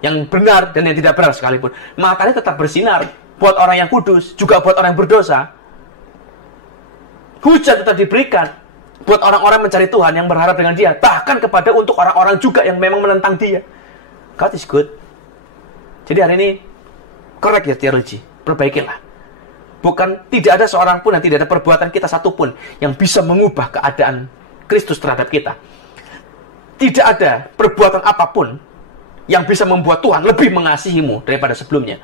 yang benar dan yang tidak benar sekalipun. Matanya tetap bersinar buat orang yang kudus, juga buat orang yang berdosa. Hujan tetap diberikan buat orang-orang mencari Tuhan yang berharap dengan Dia, bahkan kepada untuk orang-orang juga yang memang menentang Dia. God is good. Jadi hari ini correct your theology, perbaikilah. Bukan, tidak ada seorang pun dan tidak ada perbuatan kita satupun yang bisa mengubah keadaan Kristus terhadap kita. Tidak ada perbuatan apapun yang bisa membuat Tuhan lebih mengasihimu daripada sebelumnya.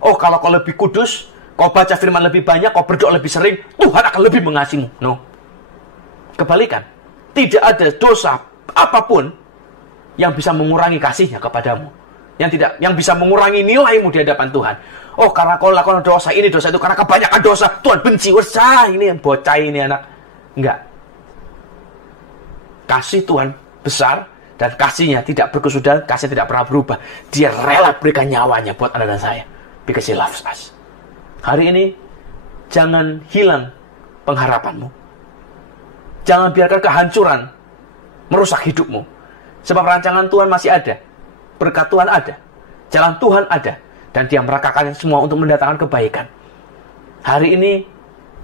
Oh, kalau kau lebih kudus, kau baca firman lebih banyak, kau berdoa lebih sering, Tuhan akan lebih mengasihimu. No. Kebalikan. Tidak ada dosa apapun yang bisa mengurangi kasihnya kepadamu. Yang bisa mengurangi nilaimu di hadapan Tuhan. Oh, karena kau lakukan dosa ini, dosa itu, karena kebanyakan dosa, Tuhan benci. Wah, ini yang bocah ini anak. Enggak. Kasih Tuhan besar, dan kasihnya tidak berkesudahan, kasih tidak pernah berubah. Dia rela berikan nyawanya buat Anda dan saya. Because He loves us. Hari ini, jangan hilang pengharapanmu. Jangan biarkan kehancuran merusak hidupmu. Sebab rancangan Tuhan masih ada. Berkat Tuhan ada. Jalan Tuhan ada. Dan Dia merakakan semua untuk mendatangkan kebaikan. Hari ini,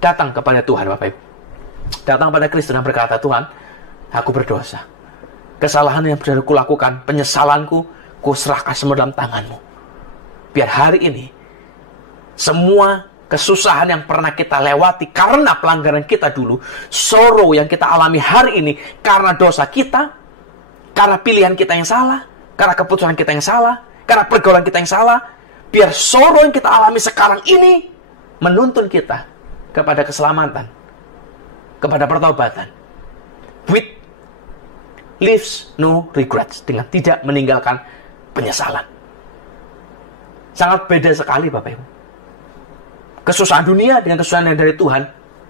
datang kepada Tuhan, Bapak Ibu. Datang pada Kristus dan berkata, Tuhan, aku berdosa. Kesalahan yang sudah aku lakukan, penyesalanku, ku serahkan semua dalam tangan-Mu. Biar hari ini, semua kesusahan yang pernah kita lewati karena pelanggaran kita dulu, sorrow yang kita alami hari ini karena dosa kita, karena pilihan kita yang salah, karena keputusan kita yang salah, karena pergaulan kita yang salah, biar sorrow yang kita alami sekarang ini menuntun kita kepada keselamatan, kepada pertobatan. With leaves no regrets, dengan tidak meninggalkan penyesalan. Sangat beda sekali, Bapak Ibu. Kesusahan dunia dengan kesusahan yang dari Tuhan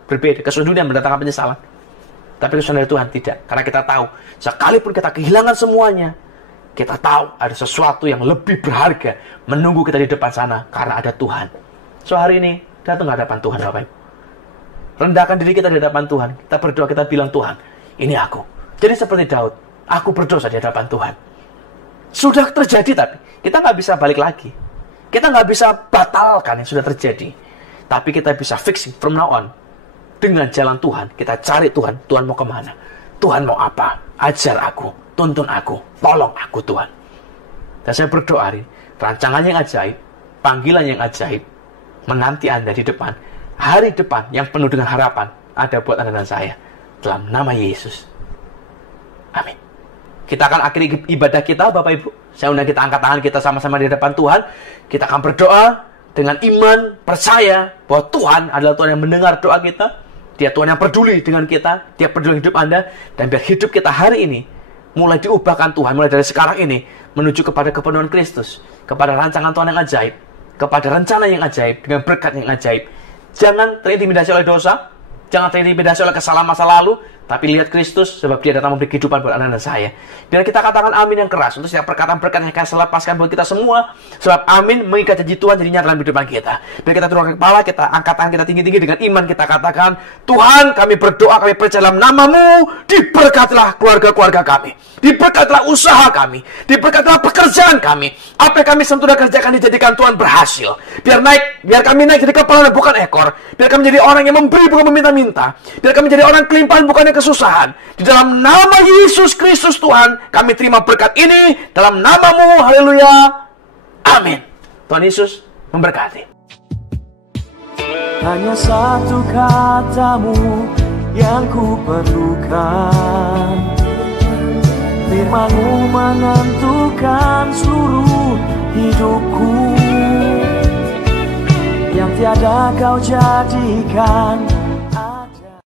berbeda. Kesusahan dunia mendatangkan penyesalan, tapi kesusahan dari Tuhan tidak. Karena kita tahu, sekalipun kita kehilangan semuanya, kita tahu ada sesuatu yang lebih berharga menunggu kita di depan sana, karena ada Tuhan. So hari ini, datang ke hadapan Tuhan, Bapak Ibu. Rendahkan diri kita di hadapan Tuhan. Kita berdoa, kita bilang, Tuhan, ini aku. Jadi seperti Daud, aku berdosa di hadapan Tuhan. Sudah terjadi, tapi kita nggak bisa balik lagi. Kita nggak bisa batalkan yang sudah terjadi. Tapi kita bisa fixing from now on. Dengan jalan Tuhan, kita cari Tuhan. Tuhan mau kemana? Tuhan mau apa? Ajar aku, tuntun aku, tolong aku Tuhan. Dan saya berdoa hari, rancangan yang ajaib, panggilan yang ajaib, menanti Anda di depan. Hari depan yang penuh dengan harapan ada buat Anda dan saya. Dalam nama Yesus. Amin. Kita akan akhiri ibadah kita, Bapak Ibu. Saya undang kita angkat tangan kita sama-sama di depan Tuhan. Kita akan berdoa dengan iman, percaya bahwa Tuhan adalah Tuhan yang mendengar doa kita. Dia Tuhan yang peduli dengan kita. Dia peduli hidup Anda. Dan biar hidup kita hari ini mulai diubahkan Tuhan, mulai dari sekarang ini menuju kepada kepenuhan Kristus, kepada rancangan Tuhan yang ajaib, kepada rencana yang ajaib, dengan berkat yang ajaib. Jangan terintimidasi oleh dosa, jangan terintimidasi oleh kesalahan masa lalu, tapi lihat Kristus, sebab Dia datang memberi kehidupan buat Anda dan saya. Biar kita katakan amin yang keras untuk setiap perkataan-perkataan yang akan saya lepaskan buat kita semua. Sebab amin mengikat janji Tuhan jadi nyata dalam kehidupan kita. Biar kita turunkan kepala, kita angkat tangan kita tinggi-tinggi dengan iman. Kita katakan, Tuhan, kami berdoa, kami percaya dalam nama-Mu. Diberkatilah keluarga-keluarga kami. Diberkatilah usaha kami. Diberkatilah pekerjaan kami. Apa yang kami sudah kerjakan dijadikan Tuhan berhasil. Biar kami naik jadi kepala dan bukan ekor. Biar kami menjadi orang yang memberi bukan meminta-minta. Biar kami menjadi orang kelimpahan bukan yang kesusahan. Di dalam nama Yesus Kristus Tuhan, kami terima berkat ini dalam nama-Mu. Haleluya. Amin. Tuhan Yesus memberkati. Hanya satu kata-Mu yang ku perlukan. Firman-Mu menentukan seluruh hidupku. Yang tiada Kau jadikan